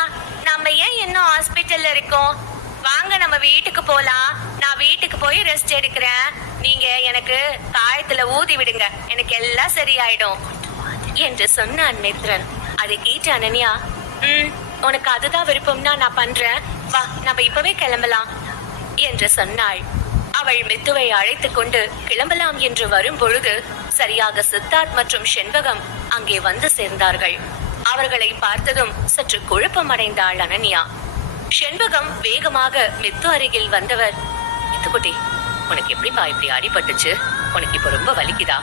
நம்ம ஏன் இன்னும் ஹாஸ்பிட்டல்ல இருக்கோம்? வாங்க நம்ம வீட்டுக்கு போலாம். நான் வீட்டுக்கு போய் ரெஸ்ட் எடுக்கிறேன். நீங்க எனக்கு காயத்துல ஊதி விடுங்க, எனக்கு எல்லாம் சரியாயிடும் என்று சொன்னான் மித்ரன். அதை கேட்ட அனன்யா, உனக்கு அதுதான் விருப்பம்னா நான் பண்றேன், வா நம்ம இப்பவே கிளம்பலாம் என்று சொன்னாள். அவள் மித்துவை அழைத்துக் கொண்டு கிளம்பலாம் என்று வரும் பொழுது சரியாக சித்தார்த் மற்றும் செண்பகம் அங்கே வந்து சேர்ந்தார்கள். அவர்களை பார்த்ததும் சற்று குழப்பம் அடைந்தாள் அனன்யா. செண்பகம் வேகமாக மித்து அருகில் வந்தவர், மித்துக்குட்டி உனக்கு எப்படிப்பா இப்படி அடிபட்டுச்சு? உனக்கு இப்ப ரொம்ப வலிக்குதா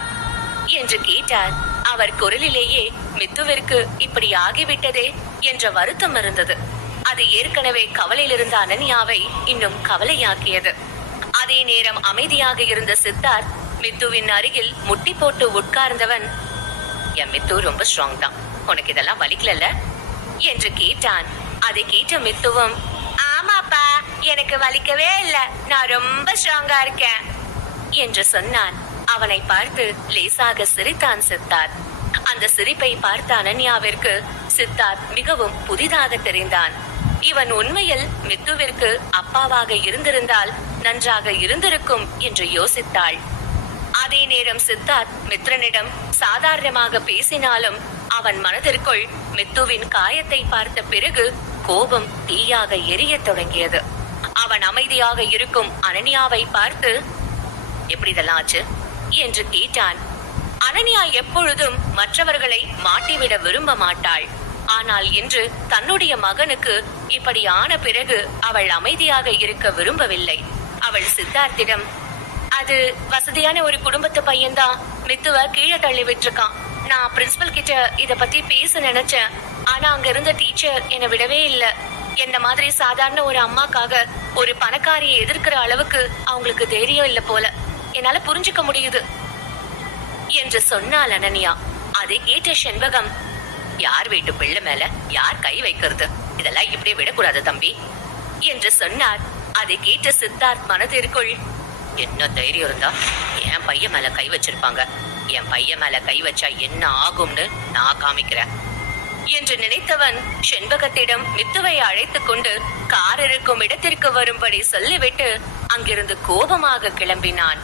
என்று கேட்டார். அவர் குரலிலேயே மித்துவிற்கு இப்படி ஆகிவிட்டதே என்ற வருத்தம் இருந்தது. அது ஏற்கனவே கவலையில் இருந்த அனன்யாவை இன்னும் கவலையாக்கியது. அதே நேரம் அமைதியாக இருந்த சித்தார்த் மித்துவின் அருகில் முட்டி போட்டு உட்கார்ந்தவன், என் மித்து ரொம்ப ஸ்ட்ராங் தான், உனக்கு இதெல்லாம் வலிக்கல என்று கேட்டான். அதை கேட்ட மித்துவும், ஆமாப்பா எனக்கு வலிக்கவே இல்ல, நான் ரொம்ப ஸ்ட்ராங்கா இருக்கேன் என்று சொன்னான். அவனை பார்த்து லேசாக சிரித்தான் சித்தார்த். அந்த சிரிப்பை பார்த்த அனன்யாவிற்கு சித்தார்த் மிகவும் புதிதாக தெரிந்தான். இவன் உண்மையில் மித்துவிற்கு அப்பாவாக இருந்திருந்தால் நன்றாக இருந்திருக்கும் என்று யோசித்தாள். அதே நேரம் சித்தார்த் மித்ரனிடம் சாதாரணமாக பேசினாலும் அவன் மனதிற்குள் மித்துவின் காயத்தை பார்த்த பிறகு கோபம் தீயாக எரியத் தொடங்கியது. அவன் அமைதியாக இருக்கும் அனன்யாவை பார்த்து, எப்படி இதெல்லாம் ஆச்சு என்று கேட்டான். அனன்யா எப்பொழுதும் மற்றவர்களை மாட்டிவிட விரும்ப மாட்டாள். ஆனால் இன்று தன்னுடைய மகனுக்கு இப்படி ஆன பிறகு அவள் அமைதியாக இருக்க விரும்பவில்லை. அவள் சித்தார்த்திடம், அது வசதியான ஒரு குடும்பத்து பையன்தான் மித்துவ கீழே தள்ளி விட்டுருக்கான். நான் பிரின்சிபல் கிட்ட இத பத்தி பேச நினைச்சேன். ஆனா அங்க இருந்த டீச்சர் என்னை விடவே இல்ல. என்ன மாதிரி சாதாரண ஒரு அம்மாக்காக ஒரு பணக்காரியை எதிர்க்கிற அளவுக்கு அவங்களுக்கு தைரியம் இல்ல போல. என்னால புரிஞ்சுக்க முடியுது என்று சொன்னாள் அனன்யா. அதை கேட்ட செண்பகம், யார் வீட்டு பிள்ளை மேல யார் கை வைக்கிறது, இதெல்லாம் இப்படியே விடக்கூடாது தம்பி என்று சொன்னார். அதை கேட்ட சித்தார்த் மனதிற்குள், என்ன தைரியம் இருந்தா என் பையன் மேல கை வச்சிருப்பாங்க, என் பையன் மேல கை வச்சா என்ன ஆகும்னு நான் காமிக்கிறேன் என்று நினைத்தவன் செண்பகத்திடம் மித்துவை அழைத்துக் கொண்டு கார் இருக்கும் இடத்திற்கு வரும்படி சொல்லிவிட்டு அங்கிருந்து கோபமாக கிளம்பினான்.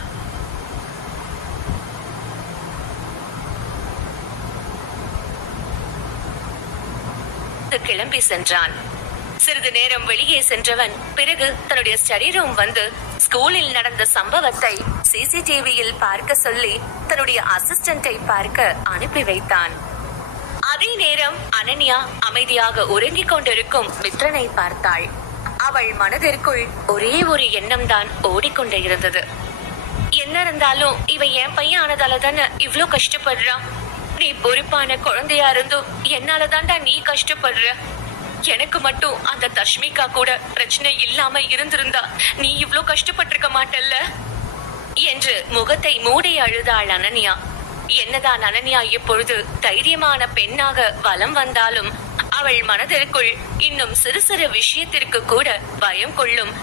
கிளம்பி சென்றான். சிறிது நேரம் வெளியே சென்றவன் பிறகு தன்னுடைய ஸ்டடி ரூம் வந்து ஸ்கூலில் நடந்த சம்பவத்தை சிசிடிவியில் பார்க்க சொல்லி தன்னுடைய அசிஸ்டண்டை பார்க்க அனுப்பி வைத்தான். அதே நேரம் அனன்யா அமைதியாக உறங்கிக் கொண்டிருக்கும் மித்ரனை பார்த்தாள். அவள் மனதிற்குள் ஒரே ஒரு எண்ணம் தான் ஓடிக்கொண்டே இருந்தது. என்ன இருந்தாலும் இவ என் பையன் ஆனதால தானே இவ்ளோ கஷ்டப்படுறான். நீ பொறுப்பான குழந்தையா இருந்தும் என்னாலதான்டா நீ கஷ்டப்படுற. எனக்கு மட்டும் அந்த தஷ்மிகா கூட பிரச்சனை இல்லாம இருந்திருந்தா நீ இவ்ளோ கஷ்டப்பட்டிருக்க மாட்டல்ல என்று முகத்தை மூடி அழுதாள் அனன்யா. என்னதான் அனன்யா இப்பொழுது தைரியமான பெண்ணாக வலம் வந்தாலும் அவள் மனதிற்குள் இன்னும் சிறு சிறு விஷயத்திற்கு கூட பயம் கொள்ளும்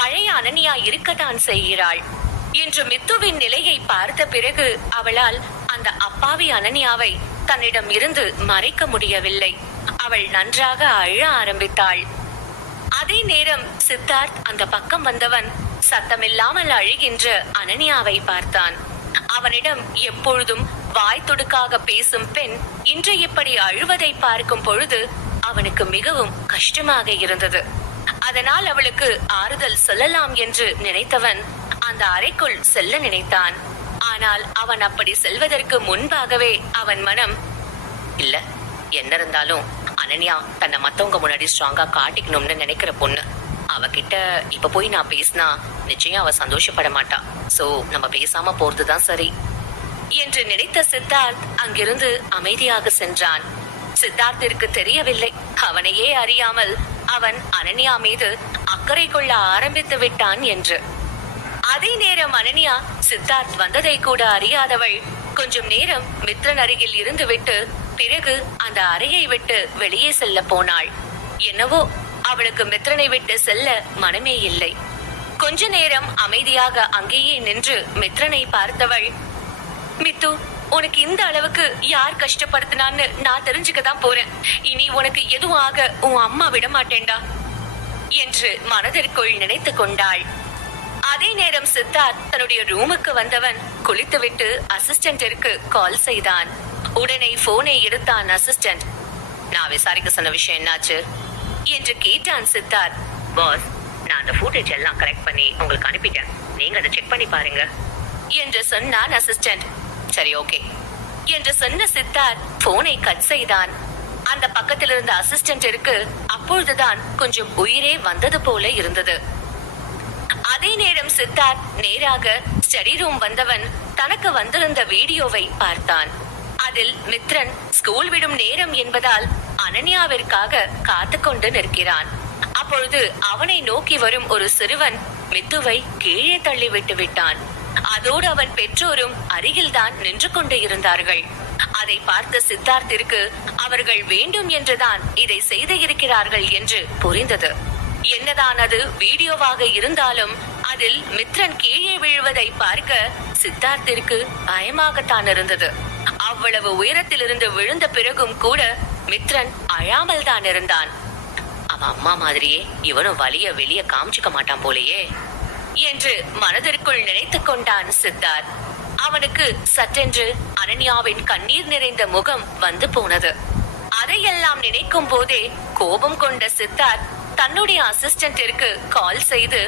பழைய அனன்யா இருக்கத்தான் செய்கிறாள். இன்று மித்துவின் நிலையை பார்த்த பிறகு அவளால் அந்த அப்பாவி அனன்யாவை தன்னிடம் இருந்து மறைக்க முடியவில்லை. அவள் நன்றாக அழ ஆரம்பித்தாள். அதே நேரம் சித்தார்த் அந்த பக்கம் வந்தவன் சத்தமில்லாமல் அழுகின்ற அனன்யாவை பார்த்தான். அவனிடம் எப்பொழுதும் வாய் துடுக்காக பேசும் பெண் இன்று இப்படி அழுவதை பார்க்கும் பொழுது அவனுக்கு மிகவும் கஷ்டமாக இருந்தது. அதனால் அவளுக்கு ஆறுதல் சொல்லலாம் என்று நினைத்தவன் அந்த அறைக்குள் செல்ல நினைத்தான். ஆனால் அவன் அப்படி செல்வதற்கு முன்பாகவே அவன் மனம், இல்ல என்ன இருந்தாலும் அனன்யா தன்னை மத்தவங்க முன்னாடி ஸ்ட்ராங்கா காட்டிக்கணும்னு நினைக்கிற பொண்ணு. அவகிட்ட இப்ப போய் நான் பேசினா நிச்சயம் அவ சந்தோஷப்பட மாட்டா. சோ நம்ம பேசாம போறதுதான் சரி என்று நினைத்த சித்தார்த் அங்கிருந்து அமைதியாக சென்றான். சித்தார்த்திற்கு தெரியவில்லை, அவனையே அறியாமல் அவன் அனன்யா மீது அக்கறை கொள்ள ஆரம்பித்து விட்டான் என்று. அதே நேரம் அனன்யா சித்தார்த் வந்ததை கூட அறியாதவள் கொஞ்சம் நேரம் மித்ரன் அருகில் இருந்து விட்டு பிறகு அந்த அறையை விட்டு வெளியே செல்ல போனாள். என்னவோ அவளுக்கு மித்ரனை விட்டு செல்ல மனமே இல்லை. கொஞ்ச நேரம் அமைதியாக அங்கேயே நின்று மித்ரனை பார்த்தவள், மித்து, உனக்கு இந்த அளவுக்கு யார் கஷ்டப்படுத்தினான்னு நான் தெரிஞ்சுக்கதான் போறேன். இனி உனக்கு எதுவும் ஆக உன் அம்மா விட மாட்டேன்டா என்று மனதிற்குள் நினைத்து கொண்டாள். அதே நேரம் சித்தார்த் தன்னுடைய ரூமுக்கு வந்தவன் குளித்துவிட்டு அசிஸ்டன்டிற்கு கால் செய்தான். உடனே போனை எடுத்தான் அசிஸ்டன்ட். நான் விசாரிக்க சொன்ன விஷயம் என்னாச்சு என்று கேட்டான் சித்தார்த். பாஸ், நான் அந்த ஃபுட்டேஜ் எல்லாம் கரெக்ட் பண்ணி உங்களுக்கு அனுப்பிட்டேன், நீங்க அதை செக் பண்ணி பாருங்க என்று சொன்னான் அசிஸ்டன்ட். சரி, ஓகே என்று சொன்ன சித்தார்த் போனை கட் செய்தான். அந்த பக்கத்தில் இருந்த அசிஸ்டன்டிற்கு அப்பொழுதுதான் கொஞ்சம் உயிரே வந்தது போல இருந்தது. அதே நேரம் சித்தார்த் நேராக ஸ்டடி ரூம் வந்தவன் தனக்கு வந்திருந்த வீடியோவை பார்த்தான். அதில் மித்ரன் ஸ்கூல் விடும் நேரம் என்பதால் அனன்யாவிற்காக காத்து கொண்டு நிற்கிறான். அப்பொழுது அவனை நோக்கி வரும் ஒரு சிறுவன் மித்துவை கீழே தள்ளி விட்டு விட்டான். அதோடு அவன் பெற்றோரும் அருகில்தான் நின்று கொண்டு இருந்தார்கள். அதை பார்த்த சித்தார்த்திற்கு அவர்கள் வேண்டும் என்றுதான் இதை செய்து இருக்கிறார்கள் என்று புரிந்தது. என்னதான் அது வீடியோவாக இருந்தாலும் அதில் மித்ரன் கீழே விழுவதை பார்க்க சித்தார்த்திற்கு பயமாகத்தான் இருந்தது. அவ்வளவு உயரத்திலிருந்து விழுந்த பிறகும் கூட மித்ரன் அழாமல் தான் இருந்தான். அவன் அம்மா மாதிரியே இவனும் வலிய வெளிய காமிச்சுக்க மாட்டான் போலேயே என்று மனதிற்குள் நினைத்துக் கொண்டான் சித்தார்த். அவனுக்கு சற்றென்று அனன்யாவின் கண்ணீர் நிறைந்த முகம் வந்து போனது. அதையெல்லாம் நினைக்கும் போதே கோபம் கொண்ட சித்தார்த் தன்னுடைய அசிஸ்டன்டிற்கு கால் செய்து,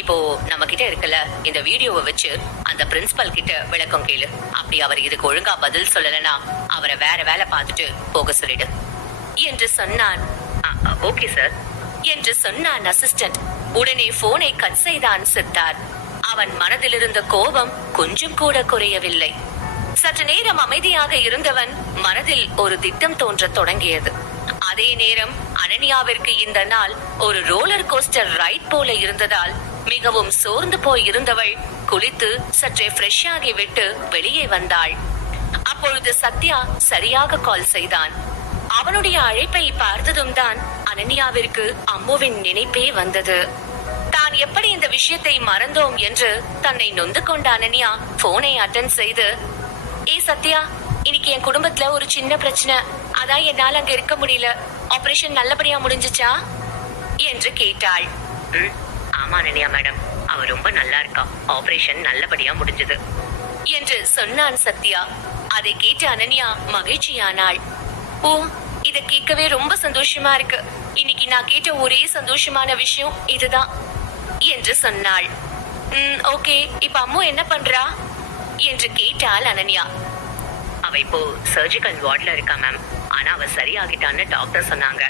இப்போ நம்ம கிட்ட இருக்கல இந்த வீடியோவை வச்சு அந்த பிரின்சிபல் கிட்ட விளக்கம் கேளு. அப்படி அவர் இதுக்கு ஒழுங்கா பதில் சொல்லலனா அவரை வேற வேலை பார்த்துட்டு போக சொல்லிடு என்று சொன்னான். ஓகே சார் என்று சொன்னான் அசிஸ்டன்ட். உடனே போனை கட் செய்தான் சித்தார்த். அவன் மனதில் இருந்த கோபம் கொஞ்சம் கூட குறையவில்லை. சற்று நேரம் அமைதியாக இருந்தவன் மனதில் ஒரு திட்டம் தோன்ற தொடங்கியது. அதே நேரம் அனன்யாவிற்கு இந்த நாள் ஒரு ரோலர் கோஸ்டர் ரைட் போல இருந்ததால் மிகவும் சோர்ந்து போய் இருந்தவள் குளித்து சற்றே ஃப்ரெஷ் ஆகி விட்டு வெளியே வந்தாள். அப்பொழுது சத்யா சரியாக கால் செய்தான். அவனுடைய அழைப்பை பார்த்ததும் தான் அனன்யாவிற்கு அம்முவின் நினைப்பே வந்தது. தான் எப்படி இந்த விஷயத்தை மறந்தோம் என்று தன்னை நொந்து கொண்ட அனன்யா போனை அட்டெண்ட் செய்து, சத்யா, இன்னைக்கு என் குடும்பத்துல ஒரு சின்ன பிரச்சனை, அதான் என்னால அங்க இருக்க முடியல. ஆபரேஷன் நல்லபடியா முடிஞ்சுச்சா என்று கேட்டாள். ஆமா அனன்யா மேடம், அவ ரொம்ப நல்லா இருக்கா, ஆபரேஷன் நல்லபடியா முடிஞ்சது என்று சொன்னான் சத்யா. அதை கேட்டு அனன்யா மகிழ்ச்சியானாள். ஓ, இத கேட்கவே ரொம்ப சந்தோஷமா இருக்கு. இன்னைக்கு நான் கேட்ட ஒரே சந்தோஷமான விஷயம் இதுதான் என்று சொன்னாள். ஓகே, இப்ப அம்மு என்ன பண்றா என்று கேட்டாள் அனன்யா. அவ இப்போ சர்ஜிக்கல் வார்ட்ல இருக்கா மேம். ஆனா அவ சரியாகிட்டான்னு டாக்டர் சொன்னாங்க.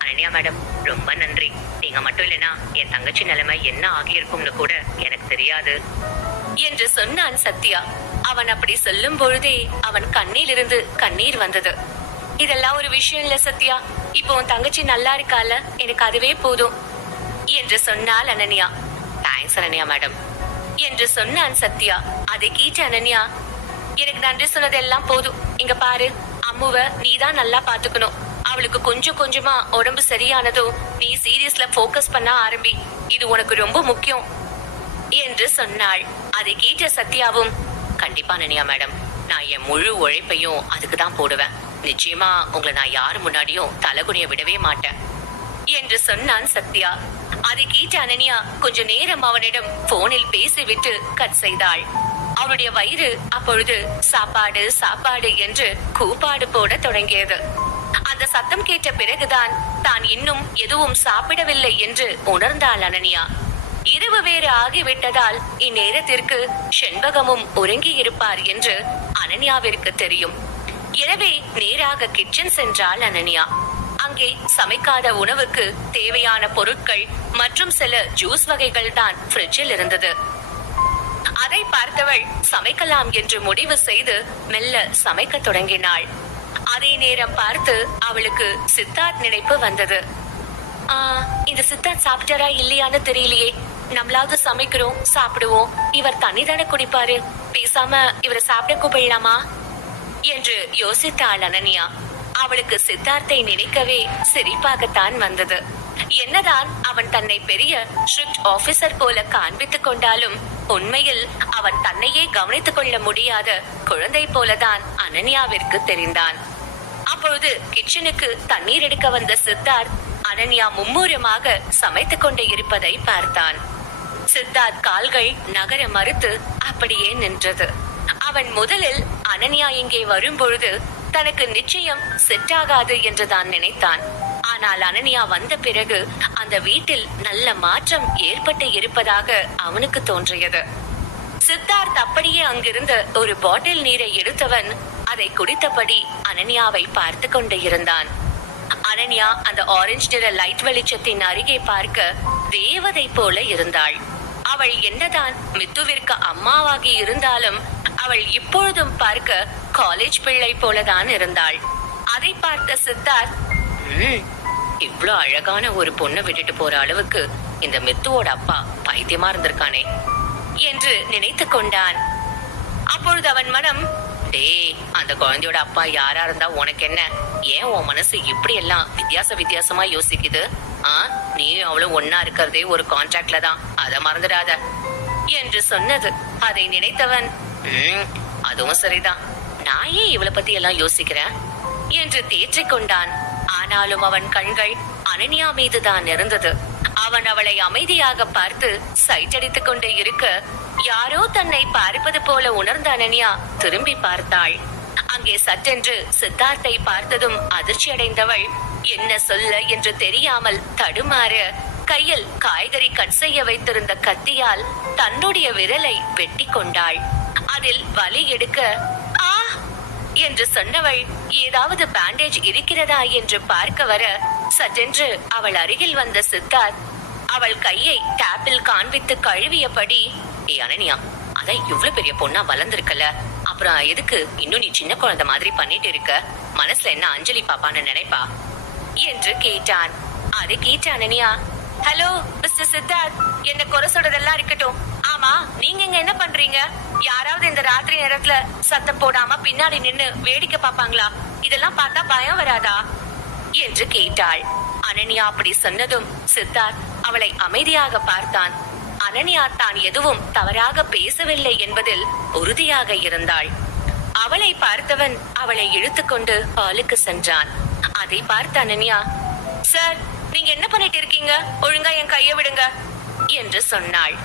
அனன்யா மேடம், ரொம்ப நன்றி. நீங்க மட்டும் இல்லைன்னா என் தங்கச்சி நிலைமை என்ன ஆகியிருக்கும்னு கூட எனக்கு தெரியாது என்று சொன்னான் சத்யா. அவன் அப்படி சொல்லும் பொழுதே அவன் கண்ணிலிருந்து கண்ணீர் வந்தது. இதெல்லாம் ஒரு விஷயம் இல்ல சத்யா, இப்போ உன் தங்கச்சி நல்லா இருக்கால, எனக்கு அதுவே போதும் என்று சொன்னாள் அனன்யா. தேங்க்ஸ் அனன்யா மேடம் என்று சொன்னான் சத்யா. அதை கேட்ட அனன்யா, எனக்கு நன்றி சொன்னதெல்லாம் போதும். இங்க பாரு, அம்முவ நீதான் நல்லா பாத்துக்கணும். அவளுக்கு கொஞ்சம் கொஞ்சமா உடம்பு சரியானதும் நீ சீரியஸ்ல போக்கஸ் பண்ண ஆரம்பி. இது உனக்கு ரொம்ப முக்கியம் என்று சொன்னாள். அதை கேட்ட சத்யாவும், கண்டிப்பா அனன்யா மேடம், நான் என் முழு உழைப்பையும் அதுக்கு தான் போடுவேன். நிச்சயமா உங்களை நான் யாரு முன்னாடியும் தலகுனிய விடவே மாட்டேன் என்று சொன்னான் சத்யா. அதை கேட்ட அனன்யா கொஞ்ச நேரம் அவனிடம் போனில் பேசிவிட்டு கட் செய்தாள். அவளுடைய வயிறு அப்பொழுது சாப்பாடு சாப்பாடு என்று கூப்பாடு போட தொடங்கியது. அந்த சத்தம் கேட்ட பிறகுதான் தான் இன்னும் எதுவும் சாப்பிடவில்லை என்று உணர்ந்தாள் அனன்யா. இரவு வேறு ஆகிவிட்டதால் இந்நேரத்திற்கு செண்பகமும் உறங்கி இருப்பார் என்று அனன்யாவிற்கு தெரியும். எனவே நேராக கிச்சன் சென்றாள் அனன்யா. அங்கே சமைக்காத உணவுக்கு தேவையான பொருட்கள் மற்றும் சில ஜூஸ் வகைகள் தான் ஃப்ரிட்ஜில் இருந்தது. அதை பார்த்தவள் சமைக்கலாம் என்று முடிவு செய்து மெல்ல சமைக்க தொடங்கினாள். அதே நேரம் பார்த்து அவளுக்கு சித்தார்த் நினைப்பு வந்தது. இந்த சித்தார்த் சாப்பிட்டாரா இல்லையான்னு தெரியலையே. நம்மளாவது சமைக்கிறோம், சாப்பிடுவோம், இவர் தண்ணி தானே குடிப்பாரு, பேசாம இவரை சாப்பிட கூப்பிடலாமா என்று யோசித்தாள் அனன்யா. அவளுக்கு சித்தார்த்தை நினைக்கவே சிரிப்பாகத்தான் வந்தது. என்னதான் அவன் தன்னை பெரிய ஸ்ட்ரிக்ட் ஆபீசர் போல காண்பித்துக் கொண்டாலும் உண்மையில் அவன் தன்னையே கவனித்துக் கொள்ள முடியாத குழந்தை போலதான் அனன்யாவிற்கு தெரிந்தான். அப்பொழுது கிச்சனுக்கு தண்ணீர் எடுக்க வந்த சித்தார்த் அனன்யா மும்முரமாக சமைத்துக் கொண்டே இருப்பதை பார்த்தான். சித்தார்த் கால்கள் நகர மறுத்து அப்படியே நின்றது. அவன் முதலில் அனன்யா இங்கே வரும்பொழுது தனக்கு நிச்சயம் செட் ஆகாது என்று தான் நினைத்தான். ஆனால் அனன்யா வந்த பிறகு அந்த வீட்டில் நல்ல மாற்றம் ஏற்பட்டு இருப்பதாக அவனுக்கு தோன்றியது. சித்தார்த் அப்படியே அங்கிருந்த ஒரு பாட்டில் நீரை எடுத்தவன் அதை குடித்தபடி அனன்யாவை பார்த்து கொண்டு இருந்தான். அனன்யா அந்த ஆரஞ்சு நிற லைட் வெளிச்சத்தின் அருகே பார்க்க தேவதை போல இருந்தாள். அவள் என்னதான் மித்துவிற்கு அம்மாவாகி இருந்தாலும் அவள் இப்பொழுதும் பார்க்க காலேஜ் பிள்ளை போலதான் இருந்தாள். அதை பார்த்த சித்தார்த், இவ்ளோ அழகான ஒரு பொண்ணை விட்டுட்டு போற அளவுக்கு இந்த மித்துவோட அப்பா பைத்தியமா இருந்திருக்கானே என்று நினைத்து கொண்டான். அப்பொழுது அவன் மனம், அந்த குழந்தையோட அப்பா யாரா இருந்தா உனக்கு என்ன, ஏன் உன் மனசு இப்படி எல்லாம் வித்தியாசமா யோசிக்குது, நீயும் அவளும் ஒன்னா இருக்கிறதே ஒரு கான்ட்ராக்ட்ல தான், அத மறந்துடாத என்று சொன்னது. அதை நினைத்தவன், அதுவும் சரிதான், நான் ஏன் இவளை பத்தி எல்லாம் யோசிக்கிறேன் என்று தேற்றிக் கொண்டான். ஆனாலும் அவன் கண்கள் அனன்யா மீதுதான் இருந்தது. அவன் அவளை அமைதியாக பார்த்து சைட்டடித்துக் கொண்டே இருக்க, யாரோ தன்னை பார்ப்பது போல உணர்ந்த அனன்யா திரும்பி பார்த்தாள். அங்கே சட்டென்று சித்தார்த்தை பார்த்ததும் அதிர்ச்சி அடைந்தவள் என்ன சொல்ல என்று தெரியாமல் தடுமாற கையில் காய்கறி கட் செய்ய வைத்திருந்த கத்தியால் தன்னுடைய விரலை வெட்டி கொண்டாள். அதில் வலி எடுக்க ஆ என்று சொன்னவள் ஏதாவது பேண்டேஜ் இருக்கிறதா என்று பார்க்க வர, சட்டென்று அவள் அருகில் வந்த சித்தார்த் அவள் கையை டேப்பில் காண்பித்து கழுவியபடி, ஏ அனன்யா, அதான் இவ்வளவு பெரிய பொண்ணா வளர்ந்திருக்கல, அப்புறம் எதுக்கு இன்னும் நீ சின்ன குழந்தை மாதிரி பண்ணிட்டு இருக்க? மனசுல என்ன அஞ்சலி பாப்பான்னு நினைப்பா என்று கேட்டான். அதை கேட்ட அனன்யா, ஹலோ மிஸ்டர் சித்தார்த், என்ன குறை சொல்றதெல்லாம் இருக்கட்டும். ஆமா, நீங்க இங்க என்ன பண்றீங்க? யாராவது இந்த ராத்திரி நேரத்துல சத்தம் போடாம பின்னாடி நின்னு வேடிக்கை பாப்பாங்களா? இதெல்லாம் பார்த்தா பயம் வராதா என்று கேட்டாள். அனன்யா அப்படி சொன்னதும் சித்தார்த் அவளை அமைதியாக பார்த்தான். அனன்யா தான் எதுவும் தவறாக பேசவில்லை என்பதில் உறுதியாக இருந்தாள். அவளை பார்த்தவன் அவளை இழுத்துக்கொண்டு ஹாலுக்கு சென்றான். அதை பார்த்த அனன்யா, சார், நீங்க என்ன பண்ணிட்டு இருக்கீங்க? ஒழுங்கா என் கையை விடுங்க என்று சொன்னாள்.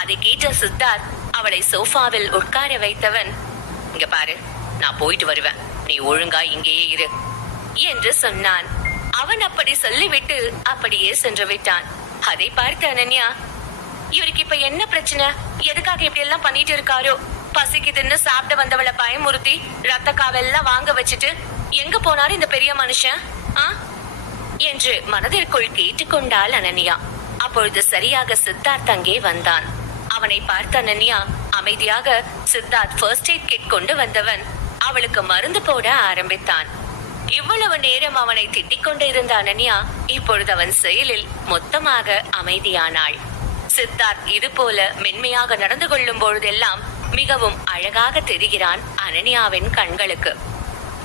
அதை கேட்ட சித்தார்த் அவளை சோஃபாவில் உட்கார வைத்தவன், இங்க பாரு, நான் போயிட்டு வருவேன், நீ ஒழுங்கா இங்கேயே இரு என்று சொன்னான். அவன் அப்படி சொல்லிவிட்டு அப்படியே சென்று விட்டான். அதை பார்த்த அனன்யா, இவருக்கு இப்ப என்ன பிரச்சனை? எதுக்காக இப்படி எல்லாம் பண்ணிட்டு இருக்காரோ? பசிக்குதுன்னு சாப்பிட்டு வந்தவளை பயமுறுத்தி ரத்த காவெல்லாம் வாங்க வச்சுட்டு எங்க போனாரு இந்த பெரிய மனுஷன் என்று மனதிற்குள் கேட்டுக்கொண்டாள் அனன்யா. அப்பொழுது சரியாக சித்தார்த் அங்கே வந்தான். அவனை பார்த்த அனன்யா அமைதியாக சித்தார்த் ஃபர்ஸ்ட் எய்ட் கிட் கொண்டு வந்தவன் அவளுக்கு மருந்து போட ஆரம்பித்தான். இவ்வளவு நேரம் அவனை திட்டிக் கொண்டு இருந்த அனன்யா இப்பொழுது அவன் செயலில் மொத்தமாக அமைதியானாள். சித்தார்த் இது போல மென்மையாக நடந்து கொள்ளும் பொழுதெல்லாம் மிகவும் அழகாக தெரிகிறான் அனன்யாவின் கண்களுக்கு.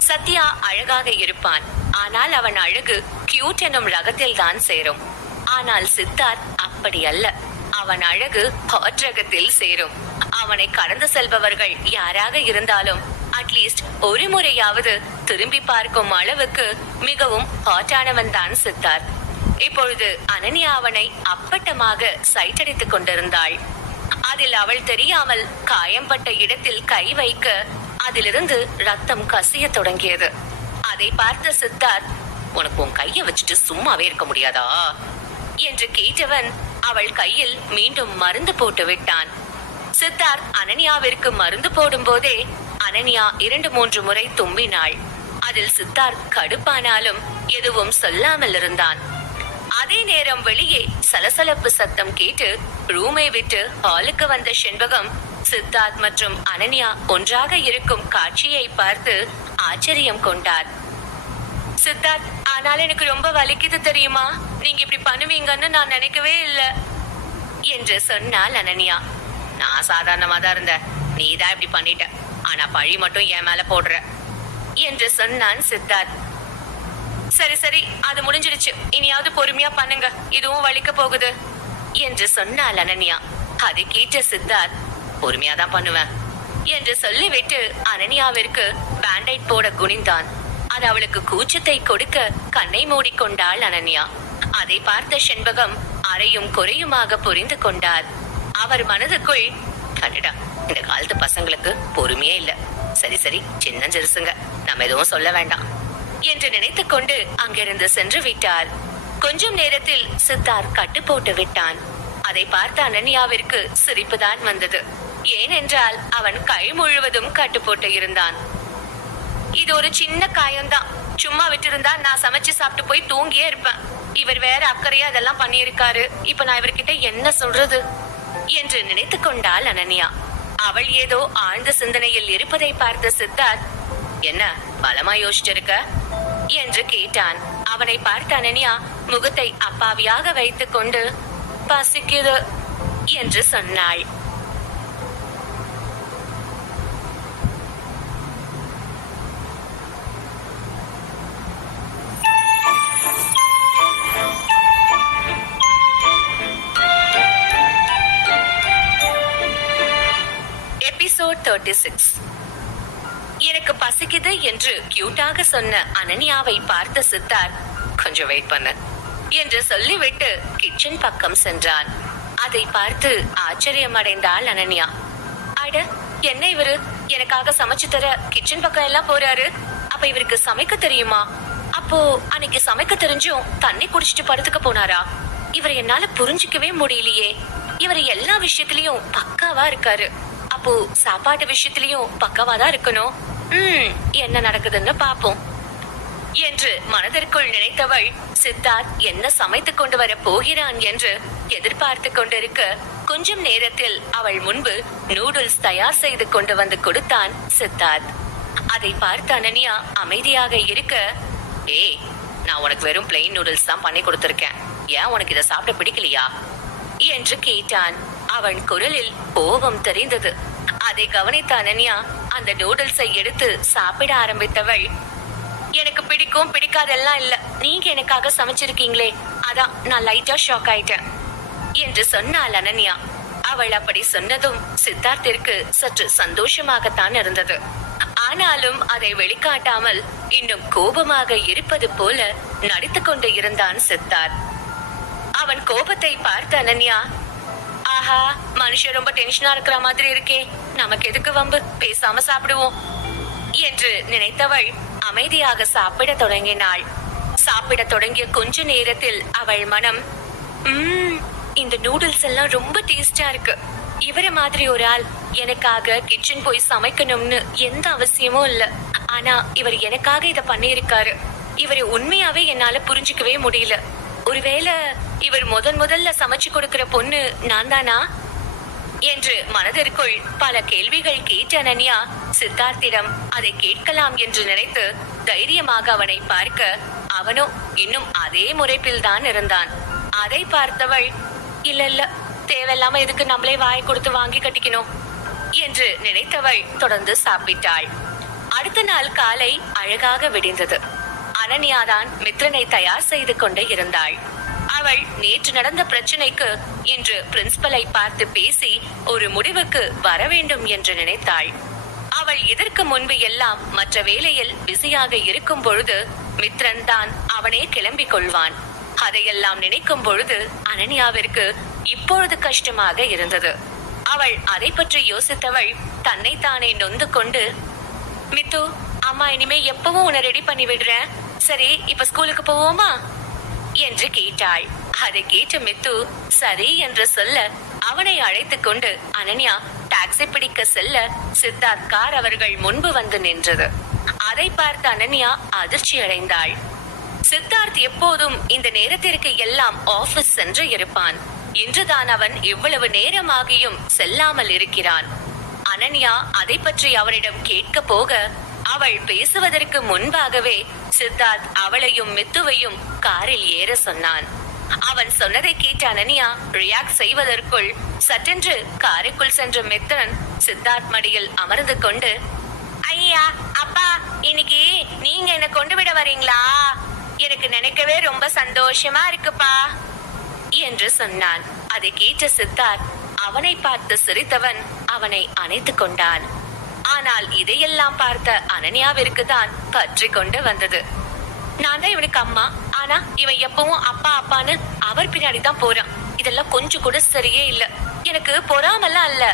சத்யா அழகாக இருப்பான், ஆனால் அவன் அழகு கியூட் எனும் ரகத்தில் தான் சேரும். ஆனால் சித்தார்த் அப்படி அல்ல, அவன் அழகு ஹாட் ரகத்தில் சேரும். அவனை கடந்து செல்பவர்கள் யாராக இருந்தாலும் அட்லீஸ்ட் ஒரு முறையாவது திரும்பி பார்க்கும் அளவுக்கு மிகவும் ஹாட்டானவன் தான் சித்தார்த். இப்பொழுது அனன்யா அவனை அப்பட்டமாக சைட்டடித்துக் கொண்டிருந்தாள். அதில் அவள் தெரியாமல் காயம்பட்ட இடத்தில் கை வைக்க அதிலிருந்து ரத்தம் கசிய தொடங்கியது. அதை பார்த்த சித்தார்த், உனக்கு உன் கையை வச்சுட்டு சும்மாவே இருக்க முடியாதா என்று கேட்டவன் அவள் கையில் மீண்டும் மருந்து போட்டு விட்டான். சித்தார்த் அனன்யாவிற்கு மருந்து போடும் போதே அனன்யா 2-3 முறை தும்பினாள். அதில் சித்தார்த் கடுப்பானாலும் எதுவும் சொல்லாமல் இருந்தான். அதே நேரம் வெளியே சலசலப்பு சத்தம் கேட்டு ரூமை விட்டு ஹாலுக்கு வந்த செண்பகம் சித்தார்த் மற்றும் அனன்யா ஒன்றாக இருக்கும் காட்சியை பார்த்து ஆச்சரியம் கொண்டார். சித்தார்த், ஆனால் எனக்கு ரொம்ப வலிக்குது தெரியுமா? நீங்க இப்படி பண்ணுவீங்கன்னு நான் நினைக்கவே இல்லை என்று சொன்னாள் அனன்யா. நான் சாதாரணமா தான் இருந்தேன், நீதான் இப்படி பண்ணிட்ட, ஆனா பழி மட்டும் என் மேல போடுற என்று சொன்னான் சித்தார்த். சரி சரி, அது முடிஞ்சிருச்சு, இனியாவது பொறுமையா பண்ணுங்க, இதுவும் வலிக்க போகுது என்று சொன்னாள் அனன்யா. அதை கேட்ட சித்தார்த், பொறுமையாதான் பண்ணுவேன் என்று சொல்லிவிட்டு அனன்யாவிற்கு பேண்டைட் போட குனிந்தான். அது அவளுக்கு கூச்சத்தை கொடுக்க கண்ணை மூடிக்கொண்டாள் அனன்யா. அதை பார்த்த செண்பகம் அறையும் குறையுமாக புரிந்து கொண்டார். அவர் மனதுக்குள், கண்டடா, இந்த காலத்து பசங்களுக்கு பொறுமையே இல்ல, சரி சரி, சின்ன சிறுசுங்க, நம்ம எதுவும் சொல்ல வேண்டாம் என்று நினைத்துக் கொண்டு அங்கிருந்து சென்று விட்டார். கொஞ்சம் நேரத்தில் சித்தார்த் கட்டு போட்டு விட்டான். அதை பார்த்த அனன்யாவிற்கு சிரிப்புதான் வந்தது. ஏனென்றால் அவன் கை முழுவதும் கட்டு போட்டு இருந்தான். இது ஒரு சின்ன காயம்தான், சும்மா விட்டிருந்தா நான் சமைச்சு சாப்பிட்டு போய் தூங்கியே இருப்பேன். இவர் வேற அக்கறையா அதெல்லாம் பண்ணியிருக்காரு, இப்ப நான் இவர்கிட்ட என்ன சொல்றது என்று நினைத்துக் கொண்டாள் அனன்யா. அவள் ஏதோ ஆழ்ந்த சிந்தனையில் இருப்பதை பார்த்த சித்தார்த், என்ன பலமா யோசிச்சிருக்க என்று கேட்டான். அவனை பார்த்த அனன்யா முகத்தை அப்பாவியாக வைத்துக் கொண்டு, பசிக்குது என்று சொன்னாள். Episode 36. எனக்கு பசிக்குது என்று கியூட்டாக சொன்ன அனன்யாவை பார்த்த சித்தார்த் கொஞ்சம் வெயிட் பண்ணு என்று சொல்லிவிட்டு கிச்சன் பக்கம் சென்றான். அதை பார்த்து ஆச்சரியமடைந்தாள் அனன்யா. அட, என்ன இவரு எனக்காக சமைச்சு தர கிச்சன் பக்கம் எல்லாம் போறாரு? அப்ப இவருக்கு சமைக்க தெரியுமா? அப்போ அன்னைக்கு சமைக்க தெரிஞ்சும் தண்ணி குடிச்சிட்டு படுத்துக்க போனாரா? இவரை என்னால புரிஞ்சுக்கவே முடியலையே. இவர் எல்லா விஷயத்திலயும் பக்காவா இருக்காரு. அப்போ சாப்பாட்டு விஷயத்திலயும் பக்காவா தான் இருக்கணும். என்ன நடக்குதுன்னு பாப்போம் என்று மனதிற்குள் நினைத்தவள் சித்தார்த் என்ன சமைத்து கொண்டு வர போகிறான் என்று எதிர்பார்த்து கொண்டிருக்க, கொஞ்சம் நேரத்தில் அவள் முன்பு நூடுல்ஸ் தயார் செய்து கொண்டு வந்து கொடுத்தான் சித்தார்த். அதை பார்த்த அனன்யா அமைதியாக இருக்க, ஏய், நான் உனக்கு வெறும் பிளெயின் நூடுல்ஸ் தான் பண்ணி கொடுத்திருக்கேன், ஏன் உனக்கு இதை சாப்பிட பிடிக்கலையா என்று கேட்டான். அவன் குரலில் கோபம் தெரிந்தது. அதை கவனித்த அனன்யா அந்த நூடுல்ஸை எடுத்து சாப்பிட ஆரம்பித்தவள், எனக்கு பிடிக்கும் பிடிக்காதெல்லாம் இல்ல, நீங்க எனக்காக சமைச்சிருக்கீங்களே, அதான் நான் லைட்டா ஷாக் ஆயிட்டேன் என்று சொன்னாள் அனன்யா. அவள் அப்படி சொன்னதும் சித்தார்த்திற்கு சற்று சந்தோஷமாகத்தான் இருந்தது. ஆனாலும் அதை வெளிக்காட்டாமல் இன்னும் கோபமாக இருப்பது போல நடித்து கொண்டு இருந்தான் சித்தார்த். அவன் கோபத்தை பார்த்த அனன்யா, ஆஹா, மனுஷன் ரொம்ப டென்ஷனா இருக்கிற மாதிரி இருக்கே, நமக்கு எதுக்கு வம்பு, பேசாம சாப்பிடுவோம் என்று நினைத்தவள் அமைதியாக சாப்பிட தொடங்கினாள். சாப்பிட தொடங்கிய கொஞ்ச நேரத்தில் அவள் மனம், இந்த நூடுல்ஸ் எல்லாம் ரொம்ப டேஸ்டா இருக்கு. இவரை மாதிரி ஒரு ஆள் எனக்காக கிச்சன் போய் சமைக்கணும்னு எந்த அவசியமும் இல்ல. ஆனா இவர் எனக்காக இத பண்ணியிருக்காரு. இவரை உண்மையாவே என்னால புரிஞ்சுக்கவே முடியல. ஒருவேளை இவர் முதல்ல சமைச்சு கொடுக்கிற பொண்ணு நான் தானா என்று மனதிற்குள் பல கேள்விகள் கேட்ட அனன்யா சித்தார்த்திடம் அதை கேட்கலாம் என்று நினைத்து தைரியமாக அவனை பார்க்க, அவனோ இன்னும் அதே முறைப்பில் தான் இருந்தான். அதை பார்த்தவள், இல்ல, தேவையில்லாம எதுக்கு நம்மளே வாய் கொடுத்து வாங்கி கட்டிக்கணும் என்று நினைத்தவள் தொடர்ந்து சாப்பிட்டாள். அடுத்த நாள் காலை அழகாக விடிந்தது. அனன்யாதான் மித்ரனை தயார் செய்து கொண்டு இருந்தாள். அவள் நேற்று நடந்த பிரச்சனைக்கு இன்று பிரின்சிபலை பார்த்து பேசி ஒரு முடிவுக்கு வர வேண்டும் என்று நினைத்தாள். அவள் இதற்கு முன்பு எல்லாம் மற்ற வேலையில் பிஸியாக இருக்கும் பொழுது மித்ரன் தான் அவனே கிளம்பிக் கொள்வான். அதையெல்லாம் நினைக்கும் பொழுது அனன்யாவிற்கு இப்பொழுது கஷ்டமாக இருந்தது. அவள் அதை பற்றி யோசித்தவள் தன்னைத்தானே நொந்து கொண்டு, மித்து, அம்மா இனிமே எப்பவும் உன்னை ரெடி பண்ணி விடுறேன், சரி இப்ப ஸ்கூலுக்கு போவோமா என்று கேட்டாள். அதை கேட்ட மித்து சரி என்று சொல்ல அவனை அழைத்துக் கொண்டு அனன்யா டாக்ஸி பிடிக்க செல்ல சித்தார்த் கார் அவர்கள் முன்பு வந்து நின்றது. அதை பார்த்த அனன்யா அதிர்ச்சி அடைந்தாள். சித்தார்த் எப்போதும் இந்த நேரத்திற்கு எல்லாம் ஆபீஸ் சென்று இருப்பான். இன்றுதான் அவன் இவ்வளவு நேரமாகியும் செல்லாமல் இருக்கிறான். அனன்யா அதை பற்றி அவனிடம் கேட்க போக அவள் பேசுவதற்கு முன்பாகவே சித்தார்த் அவளையும் மித்துவையும் காரில் ஏற சொன்னான். அவன் சொன்னதை கேட்ட அனன்யா ரியாக்ட் செய்வதற்குள் சட்டென்று காருக்குள் சென்ற மித்ரன் சித்தார்த் மடியில் அமர்ந்து கொண்டு, ஐயா, அப்பா, இன்னைக்கு நீங்க என்ன கொண்டு விட வரீங்களா? எனக்கு நினைக்கவே ரொம்ப சந்தோஷமா இருக்குப்பா என்று சொன்னான். அதை கேட்ட சித்தார்த் அவனை பார்த்து சிரித்தவன் அவனை அணைத்துக் கொண்டான். ஆனால் இதையெல்லாம் பார்த்த அனன்யாவிற்கு தான் பற்றி கொண்டு வந்தது. நான் தான் இவனுக்கு அம்மா, ஆனா இவன் எப்பவும் அப்பா அப்பான்னு அவர் பின்னாடி தான் போறான். இதெல்லாம் கொஞ்சம் கூட சரியே இல்ல. எனக்கு பொறாமெல்லாம் இல்ல,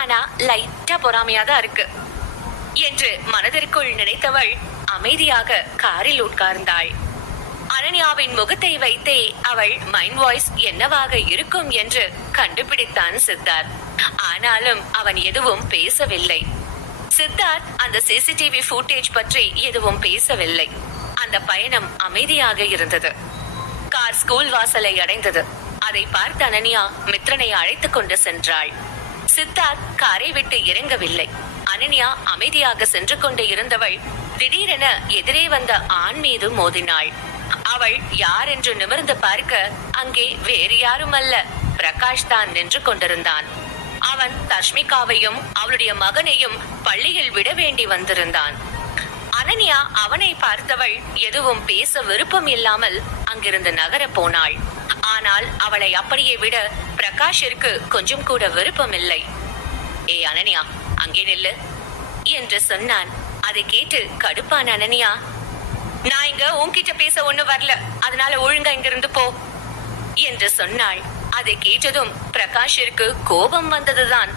ஆனா லைட்டா பொறாமையாதான் இருக்கு என்று மனதிற்குள் நினைத்தவள் அமைதியாக காரில் உட்கார்ந்தாள். அனன்யாவின் முகத்தை வைத்தே அவள் மைண்ட் வாய்ஸ் என்னவாக இருக்கும் என்று கண்டுபிடித்தான் சித்தார்த். ஆனாலும் அவன் எதுவும் பேசவில்லை. சித்தார்த் அந்த சிசிடிவி ஃபுட்டேஜ் பற்றி எதுவும் பேசவில்லை. அந்த பயணம் அமைதியாக இருந்தது. கார் ஸ்கூல் வாசலை அடைந்தது. அதை பார்த்த அனன்யா மித்ரனை அழைத்துக் கொண்டு சென்றாள். சித்தார்த் காரை விட்டு இறங்கவில்லை. அனன்யா அமைதியாக சென்று கொண்டு இருந்தவள் திடீரென எதிரே வந்த ஆண் மீது மோதினாள். அவள் யார் என்று நிமிர்ந்து பார்க்க அங்கே வேறு யாரும் அல்ல, பிரகாஷ் தான் நின்று கொண்டிருந்தான். அவன் தஷ்மிகாவையும் அவளுடைய மகனையும் பள்ளியில் விட வேண்டி வந்திருந்தான். அனன்யா அவனை பார்த்தவள் எதுவும் பேச விருப்பம் இல்லாமல் அங்கிருந்து நகர போனாள். ஆனால் அவளை அப்படியே விட பிரகாஷிற்கு கொஞ்சம் கூட விருப்பம் இல்லை. ஏ அனன்யா, அங்கே நில்லு என்று சொன்னான். அதை கேட்டு கடுப்பான அனன்யா, நான் இங்க உன்கிட்ட பேச ஒண்ணு வரல, அதனால ஒழுங்கா இங்க இருந்து போ என்று சொன்னாள். அதை கேட்டதும் பிரகாஷிற்கு கோபம் வந்ததுதான்.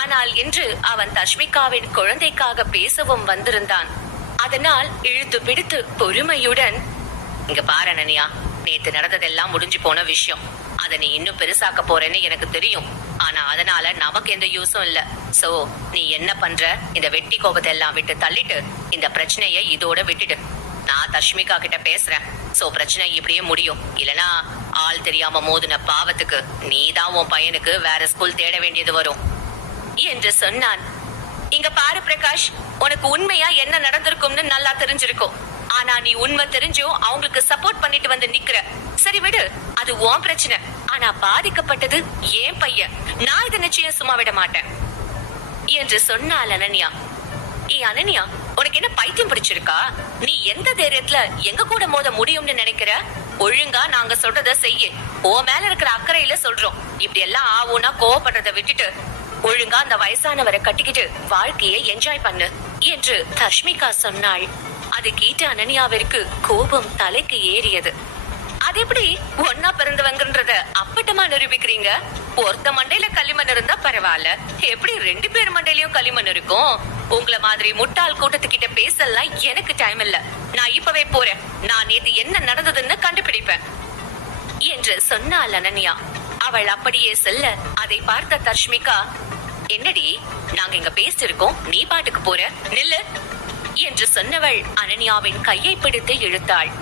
ஆனால் இன்று அவன் தஷ்மிகாவின் குழந்தைக்காக பேசவும் வந்திருந்தான். அதனால் இழுத்து பிடித்து பொறுமையுடன், இங்க பாரு அனன்யா, நேத்து நடந்ததெல்லாம் முடிஞ்சு போன விஷயம். அதை நீ இன்னும் பெருசாக்க போறேன்னு எனக்கு தெரியும். ஆனா அதனால நமக்கு எந்த யூஸும் இல்ல. சோ நீ என்ன பண்ற, இந்த வெட்டி கோபத்தை எல்லாம் விட்டு தள்ளிட்டு இந்த பிரச்சனைய இதோட விட்டுடு. நான் தஷ்மிகா கிட்ட பேசுறேன். சோ பிரச்சனை இப்படியே முடியும். இல்லனா ஆள் தெரியாம மோதின பாவத்துக்கு நீதான் உன் பையனுக்கு வேற ஸ்கூல் தேட வேண்டியது வரும் என்று சொன்னான். இங்க பாரு பிரகாஷ், உனக்கு உண்மையா என்ன நடந்திருக்கும்னு நல்லா தெரிஞ்சிருக்கும். ஆனா நீ உண்மை தெரிஞ்சும் அவங்களுக்கு சப்போர்ட் பண்ணிட்டு வந்து நிக்கிற. சரி விடு, அது உன் பிரச்சனை. ஆனா பாதிக்கப்பட்டது ஏன் பையன். நான் இதை நிச்சயம் சும்மா விட மாட்டேன் என்று சொன்னாள் அனன்யா. அனன்யா, உனக்கு என்ன பைத்தியம் பிடிச்சிருக்கா? நீ எந்த தைரியத்துல எங்க கூட மோத முடியும்னு நினைக்கிற? ஒழுங்கா நாங்க சொல்றத செய்ய. உன் மேல இருக்கிற அக்கறையில சொல்றோம். இப்படி எல்லாம் ஆவுனா கோவப்படுறத விட்டுட்டு ஒழுங்கா அந்த வயசானவரை கட்டிக்கிட்டு வாழ்க்கையை என்ஜாய் பண்ணு என்று தஷ்மிகா சொன்னாள். அதை கேட்ட அனன்யாவிற்கு கோபம் தலைக்கு ஏறியது. அது எப்படி ஒன்னா பிறந்தவங்கன்றத அப்பட்டமா நிரூபிக்கிறீங்க? ஒருத்த மண்டையில களிமண் இருந்தா பரவாயில்ல, எப்படி 2 பேர் மண்டையிலயும் களிமண் இருக்கும்? உங்களை மாதிரி முட்டாள் கூட்டத்துக்கிட்ட பேசலாம் எனக்கு டைம் இல்ல. நான் இப்பவே போறேன். நான் நேத்து என்ன நடந்ததுன்னு கண்டுபிடிப்பேன் என்று சொன்னாள் அனன்யா. அவள் அப்படியே செல்ல அதை பார்த்த தஷ்மிகா, என்னடி நாங்க இங்க பேசிருக்கோம், நீ பாட்டுக்கு போற, நில்லு என்று சொன்னவள் அனன்யாவின் கையை பிடித்து இழுத்தாள்.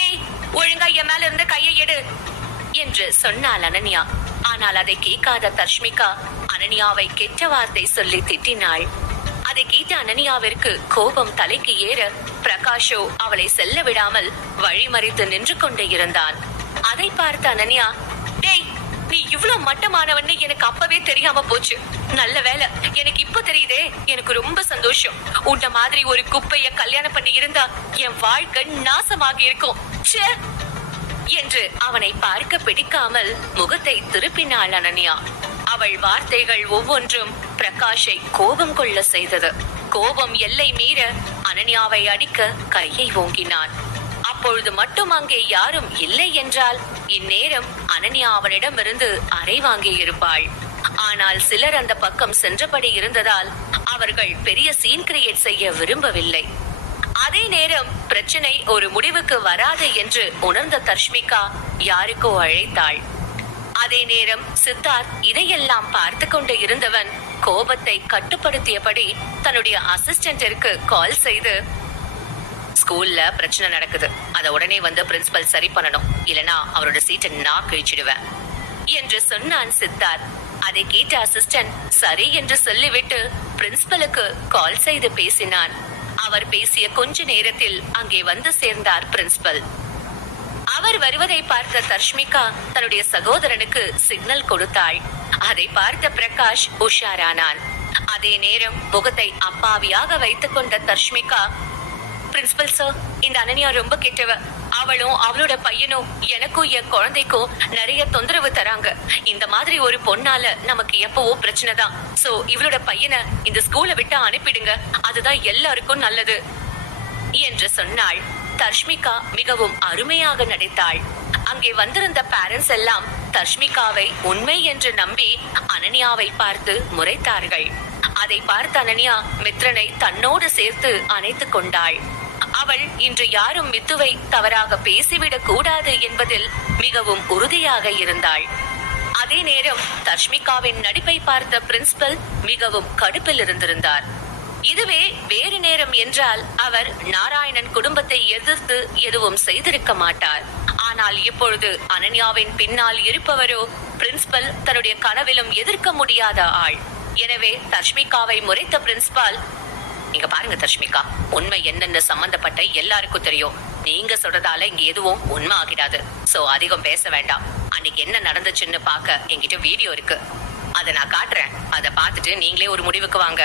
ஏய், ஒழுங்கா என் மேல இருந்த கையை எடு என்று சொன்னாள் அனன்யா. ஆனால் அதை கேட்காத தஷ்மிகா அனன்யாவை கெட்ட வார்த்தை சொல்லி திட்டினாள். அதை கேட்ட அனன்யாவிற்கு கோபம் தலைக்கு ஏற பிரகாஷோ அவளை செல்ல விடாமல் வழிமறித்து நின்று கொண்டே இருந்தான். அதை பார்த்த அனன்யா, டேய், நீ இவ்வளவு மட்டமானவன்னு எனக்கு அப்பவே தெரியாம போச்சு. நல்ல வேலை, எனக்கு இப்ப தெரியுதே. எனக்கு ரொம்ப சந்தோஷம். உன்ன மாதிரி ஒரு குப்பைய கல்யாணம் பண்ணி இருந்தா என் வாழ்க்கை நாசமாகி இருக்கும் என்று அவனை பார்க்க பிடிக்காமல் முகத்தை திருப்பினாள் அனன்யா. அவள் வார்த்தைகள் ஒவ்வொன்றும் பிரகாஷை கோபம் கொள்ள செய்தது. கோபம் எல்லை மீற அனன்யாவை அடிக்க கையை ஓங்கினான். அப்பொழுது மட்டும் அங்கே யாரும் இல்லை என்றால் இந்நேரம் அனன்யா அவனிடமிருந்து அறை வாங்கி இருப்பாள். ஆனால் சிலர் அந்த பக்கம் சென்றபடி இருந்ததால் அவர்கள் பெரிய சீன் கிரியேட் செய்ய விரும்பவில்லை. அதே நேரம் பிரச்சனை ஒரு முடிவுக்கு வராது என்று உணர்ந்த தஷ்மிகா யாருக்கோ அழைத்தாள். அதே நேரம் சித்தார்த் இதையெல்லாம் பார்த்து கொண்டு இருந்தவன் கோபத்தை கட்டுப்படுத்தியபடி தன்னுடைய அசிஸ்டன்டிற்கு கால் செய்து, ஸ்கூல்ல பிரச்சனை நடக்குது, அத உடனே வந்து பிரின்சிபல் சரி பண்ணணும், இல்லனா அவரோட சீட்டை நான் கிழிச்சிடுவேன் என்று சொன்னான் சித்தார்த். அதை கேட்ட அசிஸ்டன்ட் சரி என்று சொல்லிவிட்டு பிரின்சிபலுக்கு கால் செய்து பேசினான். அவர் பேசிய கொஞ்ச நேரத்தில் அங்கே வந்து சேர்ந்தார் பிரின்சிபல். அவர் வருவதை பார்த்த தஷ்மிகா தன்னுடைய சகோதரனுக்கு சிக்னல் கொடுத்தாள். அதை பார்த்த பிரகாஷ் உஷாரானான். அதே நேரம் முகத்தை அப்பாவியாக வைத்துக் கொண்ட தஷ்மிகா, பிரின்சிபல் சார், இந்த அனன்யா ரொம்ப கெட்டவ. அவளும் அவளோட பையனும் எனக்கும் என் குழந்தைக்கும் நிறைய தொந்தரவு தராங்க. இந்த மாதிரி ஒரு பொண்ணால நமக்கு எப்பவோ பிரச்சனை தான். சோ இவளோட பையனை இந்த ஸ்கூலை விட்டு அனுப்பிடுங்க, அதுதான் எல்லாருக்கும் நல்லது என்று சொன்னாள். தஷ்மிகா மிகவும் அருமையாக நடித்தாள். அங்கே வந்திருந்த பேரண்ட்ஸ் எல்லாம் தஷ்மிகாவை உண்மை என்று நம்பி அனன்யாவை பார்த்து முறைத்தார்கள். அதை பார்த்த அனன்யா மித்ரனை தன்னோடு சேர்த்து அணைத்துக் கொண்டாள். அவள் இன்று யாரும் மித்துவை தவறாக பேசிவிடக் கூடாது என்பதில் மிகவும் உறுதியாக இருந்தாள். அதே நேரம் தஷ்மிகாவின் நடிப்பை பார்த்த பிரின்சிபல் மிகவும் கடுப்பில் இருந்திருந்தார். இதுவே வேறு நேரம் என்றால் அவர் நாராயணன் குடும்பத்தை எதிர்த்து எதுவும் செய்திருக்க மாட்டார். ஆனால் இப்பொழுது அனன்யாவின் பின்னால் இருப்பவரோ பிரின்சிபல் தன்னுடைய கனவிலும் எதிர்க்க முடியாத ஆள். எனவே தஷ்மிகாவை முறைத்த பிரின்சிபால், இங்க பாருங்க தஷ்மிகா, உண்மை என்னன்னு சம்பந்தப்பட்ட எல்லாருக்கும் தெரியும். நீங்க சொல்றதால இங்க எதுவும் உண்மை ஆகிடாது. சோ அதிகம் பேச வேண்டாம். அன்னைக்கு என்ன நடந்துச்சுன்னு பாக்க என்கிட்ட வீடியோ இருக்கு, அதை நான் காட்டுறேன். அதை பார்த்துட்டு நீங்களே ஒரு முடிவுக்கு வாங்க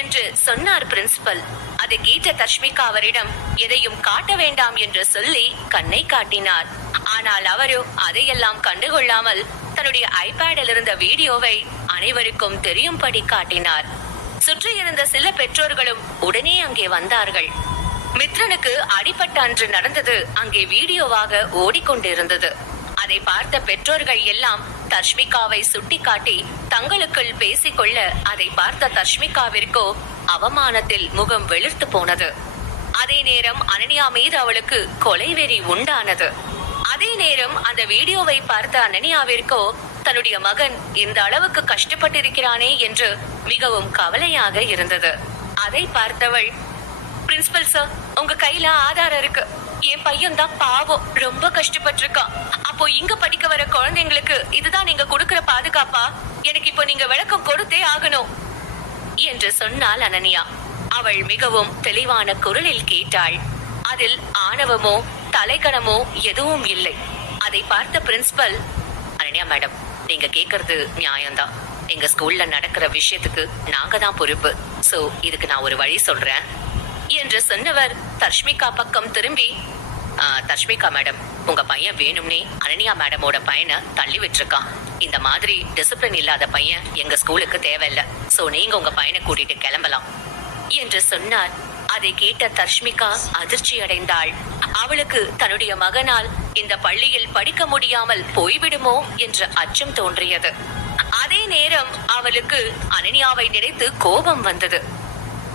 என்று சொன்னார் பிரின்சிபல். அதை கேட்ட தஷ்மிகா அவரிடம் எதையும் காட்ட வேண்டாம் என்று சொல்லி கண்ணை காட்டினார். ஆனால் அவரோ அதையெல்லாம் கண்டுகொள்ளாமல் தன்னுடைய ஐபேடில் இருந்த வீடியோவை அனைவருக்கும் தெரியும்படி காட்டினார். சுற்றி இருந்த சில பெற்றோர்களும் உடனே அங்கே வந்தார்கள். மித்ரனுக்கு அடிபட்ட அன்று நடந்தது அங்கே வீடியோவாக ஓடிக்கொண்டிருந்தது. அதை பார்த்த பெற்றோர்கள் எல்லாம் தர்ஷ்மிகாவை சுட்டிக்காட்டி தங்களுக்குள் பேசிக்கொள்ள, அதை பார்த்த தர்ஷ்மிகாவிற்கோ அவமானத்தில் முகம் வெளுத்து போனது. அதே நேரம் அனன்யா மீது அவளுக்கு கொலைவெறி உண்டானது. அதே நேரம் அந்த வீடியோவை பார்த்த அனன்யாவிற்கோ தன்னுடைய மகன் இந்த அளவுக்கு கஷ்டப்பட்டிருக்கிறானே என்று மிகவும் கவலையாக இருந்தது. அதை பார்த்தவள், பிரின்சிபல் சார், உங்க கையில ஆதாரம் இருக்கு. என் பையன் தான் பாவம், ரொம்ப கஷ்டப்பட்டிருக்கான். அப்போ இங்க படிக்க வர குழந்தைங்களுக்கு இதுதான் நீங்க கொடுக்கிற பாதுகாப்பா? எனக்கு இப்போ நீங்க விளக்கம் கொடுத்தே ஆகணும் என்று சொன்னாள் அனன்யா. அவள் மிகவும் தெளிவான குரலில் கேட்டாள். அதில் ஆணவமோ தலைக்கணமோ எதுவும் இல்லை. அதை பார்த்த பிரின்சிபல், அனன்யா மேடம், நீங்க கேக்குறது நியாயம்தான். எங்க ஸ்கூல்ல நடக்கிற விஷயத்துக்கு நாங்க தான் பொறுப்பு. சோ இதுக்கு நான் ஒரு வழி சொல்றேன் என்று சொன்னவர் தர்ஷ்மிகா பக்கம் திரும்பி, தர்ஷ்மிகா மேடம், உங்க பையன் வேணும்னே அனன்யா மேடமோட பையனை தள்ளி விட்டுருக்கான். இந்த மாதிரி டிசிப்ளின் இல்லாத பையன் எங்க ஸ்கூலுக்கு தேவையில்லை. சோ நீங்க உங்க பையனை கூட்டிட்டு கிளம்பலாம் என்று சொன்னார். அதை கேட்ட தர்ஷ்மிகா அதிர்ச்சி அடைந்தாள். அவளுக்கு தன்னுடைய மகனால் இந்த பள்ளியில் படிக்க முடியாமல் போய்விடுமோ என்ற அச்சம் தோன்றியது. அதே நேரம் அவளுக்கு அனன்யாவை நினைத்து கோபம் வந்தது.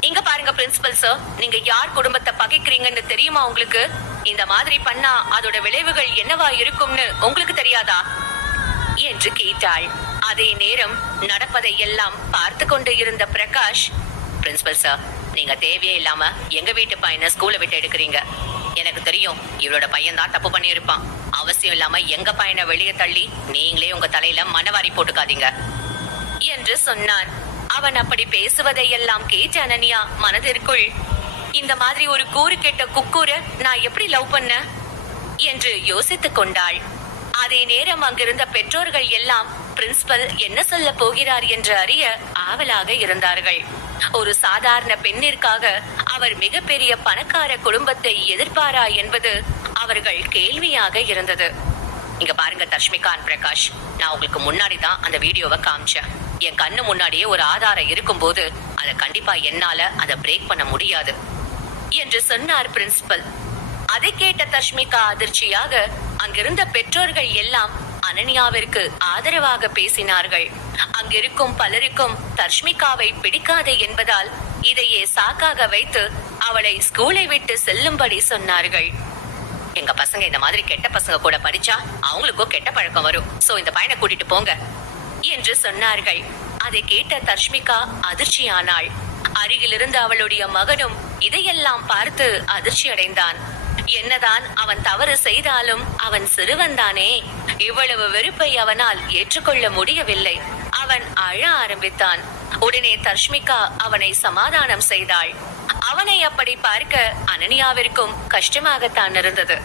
இங்க பாருங்க பிரின்சிபல் சார், நீங்க யார் குடும்பத்தை பகைக்கிறீங்கன்னு தெரியுமா உங்களுக்கு? இந்த மாதிரி பண்ணா அதோட விளைவுகள் என்னவா இருக்கும்னு உங்களுக்கு தெரியாதா என்று கேட்டாள். அதே நேரம் நடப்பதை எல்லாம் பார்த்து கொண்டு இருந்த பிரகாஷ், பிரின்சிபல் சார், நீங்க தேவையே இல்லாம எங்க வீட்டு பையனை ஸ்கூலை விட்டு எடுக்கிறீங்க. எனக்கு தெரியும் இவளோட பையன் தான் தப்பு பண்ணியிருப்பான். அவசியம் இல்லாம எங்க பையனை வெளியே தள்ளி நீங்களே உங்க தலையில மனவாரி போட்டுக்காதீங்க என்று சொன்னான். அவன் அப்படி பேசுவதை எல்லாம் கேட்ட அனன்யா மனதிற்குள், இந்த மாதிரி ஒரு கூறு கேட்ட குக்கூர நான் எப்படி லவ் பண்ண என்று யோசித்துக் கொண்டாள். அதே நேரம் அங்கிருந்த பெற்றோர்கள் எல்லாம் பிரின்சிபல் என்ன சொல்ல போகிறார் என்று அறிய ஆவலாக இருந்தார்கள். ஒரு சாதாரண பெண்ணிற்காக அவர் மிகப்பெரிய பணக்கார குடும்பத்தை எதிர்பாரா என்பது அவர்கள் கேள்வியாக இருந்தது. இங்க பாருங்க தர்ஷ்மிகா அண்ட் பிரகாஷ், நான் உங்களுக்கு முன்னாடி தான் அந்த வீடியோவை காமிச்சேன். என் கண்ணு முன்னாடியே ஒரு ஆதாரம் இருக்கும் போது அதை கண்டிப்பா என்னால அதை பிரேக் பண்ண முடியாது என்று சொன்னார் பிரின்சிபல். அதை கேட்ட தர்ஷ்மிகா அதிர்ச்சியாக அங்கிருந்த பெற்றோர்கள் எல்லாம் அனன்யாவிற்கு ஆதரவாக பேசினார்கள். அங்கிருக்கும் பலருக்கும் தர்ஷ்மிகாவை பிடிக்காது என்பதால் இதையே சாக்காக வைத்து அவளை ஸ்கூலை விட்டு செல்லும்படி சொன்னார்கள். எங்க பசங்க இந்த மாதிரி கெட்ட பசங்க கூட படிச்சா அவங்களுக்கும் கெட்ட பழக்கம் வரும். சோ இந்த பையனை கூட்டிட்டு போங்க என்று சொன்னார்கள். அதை கேட்ட தர்ஷ்மிகா அதிர்ச்சியானாள். அருகில் இருந்த அவளுடைய மகனும் இதையெல்லாம் பார்த்து அதிர்ச்சி அடைந்தான். என்னதான் அவன் தவறு செய்தாலும் அவன் சிறுவன்தானே. இவ்வளவு வெறுப்பை அவனால் ஏற்றுக்கொள்ள முடியவில்லை. அவன் அழ ஆரம்பித்தான். உடனே தர்ஷ்மிகா அவனை சமாதானம் செய்தாள். அவனை அப்படி பார்க்க அனன்யாவிற்கும் கஷ்டமாகத்தான் இருந்தது.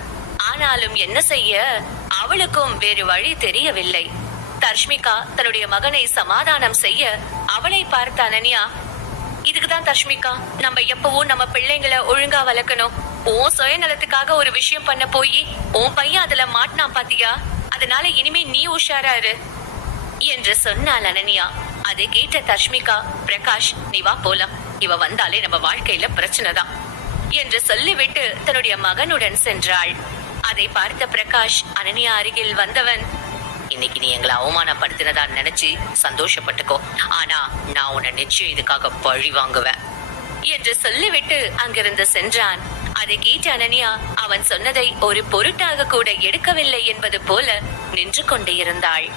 ஆனாலும் என்ன செய்ய, அவளுக்கும் வேறு வழி தெரியவில்லை. தர்ஷ்மிகா தன்னுடைய மகனை சமாதானம் செய்ய அவளை பார்த்த அனன்யா, இதுக்குதான் தர்ஷ்மிகா நம்ம எப்பவும் நம்ம பிள்ளைங்களை ஒழுங்கா வளர்க்கணும். உன் சுயநலத்துக்காக ஒரு விஷயம் பண்ண போய் உன் பையன் அதுல மாட்டினான் பாத்தியா, அதனால இனிமே நீ உஷாரா இரு என்று சொன்னாள் அனன்யா. அதை கேட்ட தர்ஷ்மிகா, பிரகாஷ் நீ வா போலாம், இவ வந்தாலே நம்ம வாழ்க்கையில பிரச்சனை தான் என்று சொல்லிவிட்டு தன்னுடைய மகனுடன் சென்றாள். அதை பார்த்த பிரகாஷ் அனன்யா அருகில் வந்தவன், இன்னைக்கு நீ எங்களை அவமானப்படுத்தினதா நினைச்சு சந்தோஷப்பட்டுக்கோ, ஆனா நான் உன்னை நிச்சயம் இதுக்காக பழி வாங்குவேன் என்று சொல்லிவிட்டு அங்கிருந்து சென்றான். அதை கேட்ட அனன்யா அவன் சொன்னதை ஒரு பொருட்டாக கூட எடுக்கவில்லை என்பது போல நின்று கொண்டு இருந்தாள்.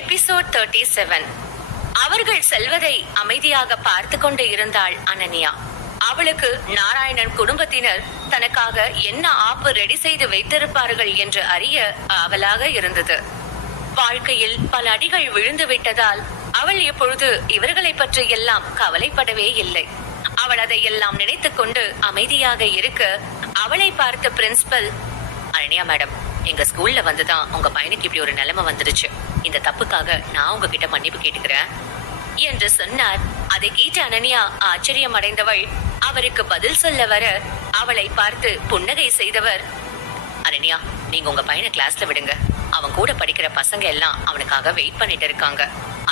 எபிசோட் 37. அவர்கள் செல்வதை அமைதியாக பார்த்து கொண்டு இருந்தாள் அனன்யா. அவளுக்கு நாராயணன் குடும்பத்தினர் தனக்காக என்ன ஆப்பு ரெடி செய்து வைத்திருப்பார்கள் என்று அறிய ஆவலாக இருந்தது. வாழ்க்கையில் பல அடிகள் விழுந்து விட்டதால் அவள் இப்பொழுது இவர்களை பற்றி எல்லாம் கவலைப்படவே இல்லை. அவள் அதையெல்லாம் நினைத்துக் கொண்டு அமைதியாக இருக்க அவளை பார்த்த பிரின்சிபல், அனன்யா மேடம், எங்க ஸ்கூல்ல வந்துதான் உங்க பையனுக்கு இப்படி ஒரு நிலைமை வந்துடுச்சு. இந்த தப்புக்காக நான் உங்ககிட்ட மன்னிப்பு கேட்டுக்கிறேன் என்று சொன்னார். அதை கேட்ட அனன்யா ஆச்சரியம் அடைந்தவள் அவருக்கு பதில் சொல்ல வர அவளை பார்த்து புன்னகை செய்தவர், அனன்யா, நீங்க உங்க பையனை கிளாஸ்ல விடுங்க. அவன் கூட படிக்கிற பசங்க எல்லாம் அவனுக்காக வெயிட் பண்ணிட்டு இருக்காங்க.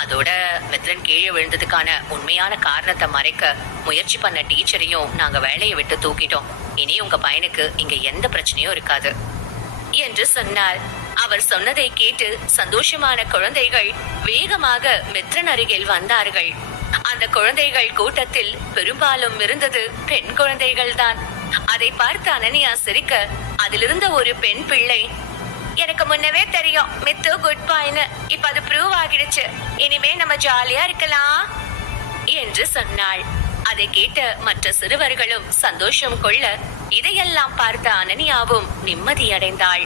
அதோட மித்ரன் கீழே விழுந்ததுக்கான உண்மையான காரணத்தை மறைக்க முயற்சி பண்ண டீச்சரையும் நாங்க வேலையை விட்டு தூக்கிட்டோம். இனி உங்க பையனுக்கு இங்க எந்த பிரச்சனையும் இருக்காது என்று சொன்னார். அவர் சொன்னதை கேட்டு சந்தோஷமான குழந்தைகள் வேகமாக மித்ரன் அருகில் வந்தார்கள். அந்த குழந்தைகள் கூட்டத்தில் பெரும்பாலும் இருந்தது பெண் குழந்தைகள் தான். அதை பார்த்து அனன்யா சிரிக்க, அதிலிருந்த ஒரு பெண் பிள்ளை, எனக்கு முன்னவே தெரியும் மித்து குட் பாய்னு. இப்ப அது ப்ரூவ் ஆகிடுச்சு. இனிமே நம்ம ஜாலியா இருக்கலாம் என்று சொன்னாள். அதை கேட்ட மற்ற சிறுவர்களும் சந்தோஷம் கொள்ள, இதையெல்லாம் பார்த்த அனன்யாவும் நிம்மதியடைந்தாள்.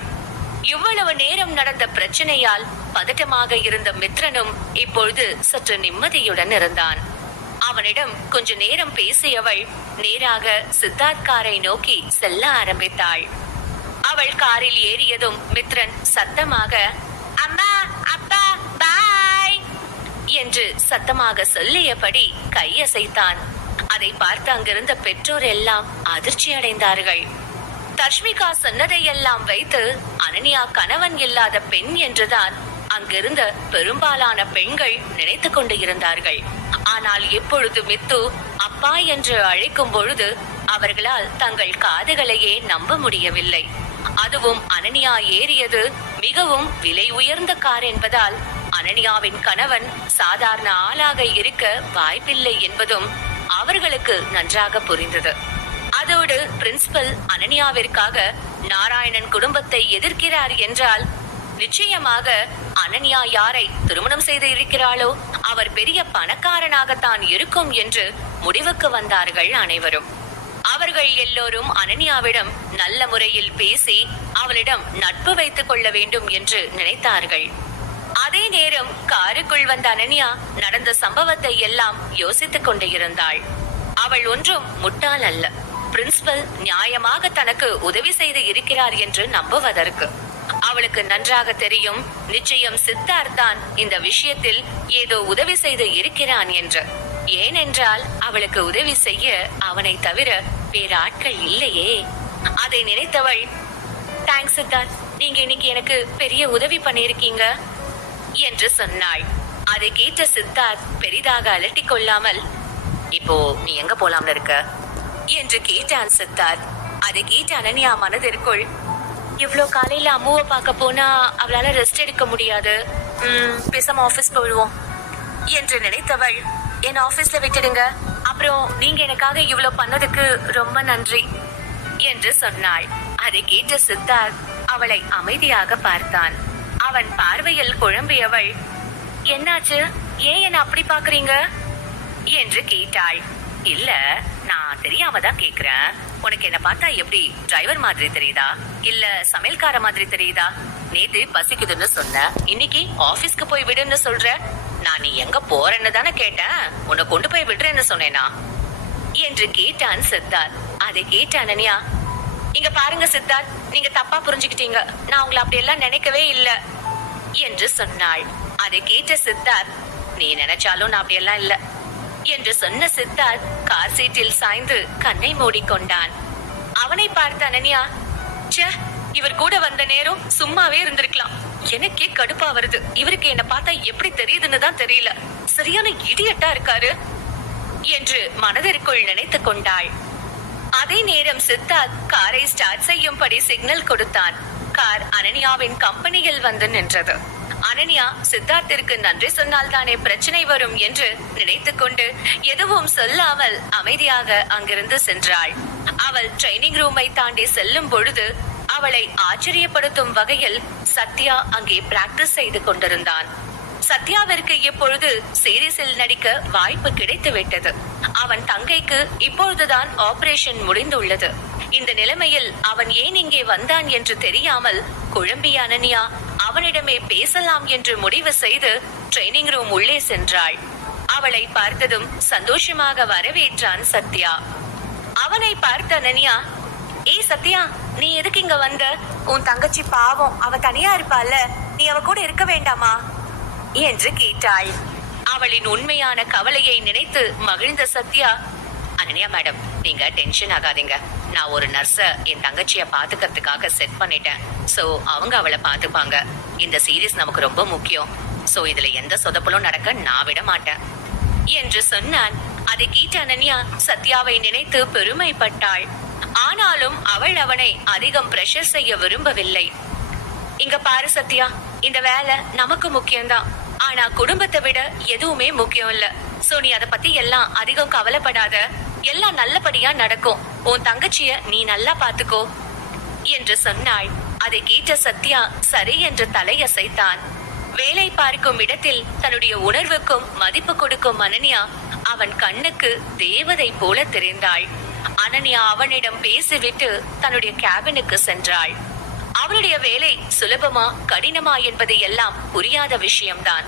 இவ்வளவு நேரம் நடந்த பிரச்சனையால் பதட்டமாக இருந்த மித்ரனும் இப்பொழுது சற்று நிம்மதியுடன் இருந்தான். அவனிடம் கொஞ்ச நேரம் பேசியவள் நேராக சித்தார்த் காரை நோக்கி செல்ல ஆரம்பித்தாள். அவள் காரில் ஏறியதும் மித்ரன் சத்தமாக அம்மா அப்பா பாய் என்று சத்தமாக சொல்லியபடி கையசைத்தான். அதை பார்த்து அங்கிருந்த பெற்றோர் எல்லாம் அதிர்ச்சி அடைந்தார்கள். தர்ஷ்மிகா சொன்னதையெல்லாம் வைத்து அனன்யா கணவன் இல்லாத பெண் என்றுதான் அங்கிருந்த பெரும்பாலான பெண்கள் நினைத்து கொண்டு இருந்தார்கள். ஆனால் எப்பொழுது மித்து அப்பா என்று அழைக்கும் பொழுது அவர்களால் தங்கள் காதுகளையே நம்ப முடியவில்லை. அதுவும் அனன்யா ஏறியது மிகவும் விலை உயர்ந்த கார் என்பதால் அனன்யாவின் கணவன் சாதாரண ஆளாக இருக்க வாய்ப்பில்லை என்பதும் அவர்களுக்கு நன்றாக புரிந்தது. அதோடு பிரின்சிபல் அனன்யாவிற்காக நாராயணன் குடும்பத்தை எதிர்க்கிறார் என்றால் நிச்சயமாக அனன்யா யாரை திருமணம் செய்து இருக்கிறாளோ அவர் பெரிய பணக்காரனாகத்தான் இருக்கும் என்று முடிவுக்கு வந்தார்கள் அனைவரும். அவர்கள் எல்லோரும் அனன்யாவிடம் நல்ல முறையில் பேசி அவளிடம் நட்பு வைத்துக் கொள்ள வேண்டும் என்று நினைத்தார்கள். அதே நேரம் காருக்குள் வந்த அனன்யா நடந்த சம்பவத்தை எல்லாம் யோசித்துக் கொண்டு இருந்தாள். அவள் ஒன்றும் முட்டாள் அல்ல. பிரின்சிபல் நியாயமாக தனக்கு உதவி செய்து இருக்கிறார் என்று நம்புவதற்கு அவளுக்கு நன்றாக தெரியும். நிச்சயம் சித்தார்த் தான் இந்த விஷயத்தில் ஏதோ உதவி செய்து இருக்கிறான் என்று. ஏனென்றால் அவளுக்கு உதவி செய்ய அவனை தவிர வேறு ஆட்கள் இல்லையே. அதை நினைத்தவள், தேங்க்ஸ் சித்தார்த், நீங்க இன்னைக்கு எனக்கு பெரிய உதவி பண்ணிருக்கீங்க என்று சொன்னாள். அதை கேட்ட சித்தார்த் பெரிதாக அலட்டிக் கொள்ளாமல், இப்போ நீ எங்க போலாம்னு இருக்க என்று கேட்டான் சித்தார்த். அதை கேட்ட அனன்யா மனதிற்குள், இவ்வளோ காலையில அம்முவை பார்க்க போனா அவளால ரெஸ்ட் எடுக்க முடியாது, பேசாம ஆபீஸ் போயிடுவோம் என்று நினைத்தவள், என் ஆபீஸ்ல விட்டுடுங்க, அப்புறம் நீங்க எனக்காக இவ்வளோ பண்ணதுக்கு ரொம்ப நன்றி என்று சொன்னாள். அதை கேட்ட சித்தார்த் அவளை அமைதியாக பார்த்தான். அவன் பார்வையில் குழம்பியவள், என்னாச்சு, ஏன் என்ன அப்படி பாக்குறீங்க என்று கேட்டாள். இல்ல, நான் தெரியாம தான் கேக்குறேன். உனக்கு என்ன பார்த்தா எப்படி டிரைவர் மாதிரி தெரியுதா இல்ல சமையல்கார மாதிரி தெரியுதா? நேத்து பசிக்குதுன்னு சொன்ன, இன்னைக்கு ஆபீஸ்க்கு போய் விடுன்னு சொல்ற. நான் நீ எங்க போறேன்னு தானே கேட்டேன், உன்னை கொண்டு போய் விடுறேன்னு சொன்னேனா என்று கேட்டான் சித்தார்த். அதை கேட்ட அனன்யா, இங்க பாருங்க சித்தார்த், நீங்க தப்பா புரிஞ்சுக்கிட்டீங்க. நான் உங்களை அப்படி எல்லாம் நினைக்கவே இல்ல என்று சொன்னாள். அதை கேட்ட சித்தார்த், நீ நினைச்சாலும் நான் அப்படியெல்லாம் இல்ல என்று சொன்ன சித்தார்த் கார் சீட்டில் சாய்ந்து கண்ணை மூடிக்கொண்டான். அவனை பார்த்த அனன்யா, ச்சே, இவர் கூட வந்த நேரம் சும்மாவே இருந்திருக்கலாம். எனக்கே கடுப்பா வருது. இவருக்கு என்ன பார்த்தா எப்படி தெரியுதுன்னு தான் தெரியல. சரியான இடியட்டா இருக்காரு என்று மனதிற்குள் நினைத்துக் கொண்டாள். அதே நேரம் சித்தார்த் காரை ஸ்டார்ட் செய்யும்படி சிக்னல் கொடுத்தான். கார் அனன்யாவின் கம்பெனியில் வந்து நின்றது. அனன்யா சித்தார்த்திற்கு நன்றி சொன்னால் தானே பிரச்சனை வரும் என்று நினைத்துக் கொண்டு எதுவும் சொல்லாமல் அமைதியாக அங்கிருந்து சென்றாள். அவள் ட்ரைனிங் ரூமை தாண்டி செல்லும் பொழுது அவளை ஆச்சரியப்படுத்தும் வகையில் சத்யா அங்கே பிராக்டிஸ் செய்து கொண்டிருந்தான். சத்யாவிற்கு இப்பொழுது சீரிஸில் நடிக்க வாய்ப்பு கிடைத்து விட்டது. அவன் தங்கைக்கு இப்பொழுதுதான் ஆபரேஷன் முடிந்துள்ளது. இந்த நிலைமையில் அவன் ஏன் இங்கே வந்தான் என்று தெரியாமல் குழம்பிய அனன்யா அவனிடமே பேசலாம் என்று முடிவு செய்து ட்ரைனிங் ரூம் உள்ளே சென்றாள். அவளை பார்த்ததும் சந்தோஷமாக வரவேற்றான் சத்யா. அவனை பார்த்த அனன்யா, ஏய் சத்யா, நீ எதுக்கு இங்க வந்த? உன் தங்கச்சி பாவம், அவ தனியா இருப்பால, நீ அவ கூட இருக்க வேண்டாமா என்று கேட்டாள். அவளின் உண்மையான கவலையை நினைத்து மகிழ்ந்த சத்யா, அனன்யா மேடம், நீங்க டென்ஷன் ஆகாதீங்க. நான் ஒரு நர்ஸ என் தங்கச்சிய பாத்துக்கிறதுக்காக செட் பண்ணிட்டேன். சோ அவங்க அவளை பாத்துப்பாங்க. இந்த சீரியஸ் நமக்கு ரொம்ப முக்கியம். சோ இதுல எந்த சொதப்பலும் நடக்க நான் விட மாட்டேன் என்று சொன்னான். அதை கேட்ட அனன்யா சத்யாவை நினைத்து பெருமைப்பட்டாள். ஆனாலும் அவள் அவனை அதிகம் பிரஷர் செய்ய விரும்பவில்லை. இங்க பாரு சத்யா, இந்த வேலை நமக்கு முக்கியம்தான். ஆனா குடும்பத்தை விட எதுவுமே முக்கியம் இல்ல. சோ நீ அத பத்தி எல்லாம் அதிகம் கவலைப்படாத. எல்லாம் நல்லபடியா நடக்கும். உன் தங்கச்சிய நீ நல்லா பாத்துக்கோ என்று சொன்னாள். அதை கேட்ட சத்யா சரி என்று தலையசைத்தான். வேலை பார்க்கும் இடத்தில் தன்னுடைய உணர்வுக்கும் மதிப்பு கொடுக்கும் அனன்யா அவன் கண்ணுக்கு தேவதை போல தெரிந்தாள். அனன்யா அவனிடம் பேசிவிட்டு தன்னுடைய கேபினுக்கு சென்றாள். அவளுடைய வேலை சுலபமா கடினமா என்பது எல்லாம் புரியாத விஷயம்தான்.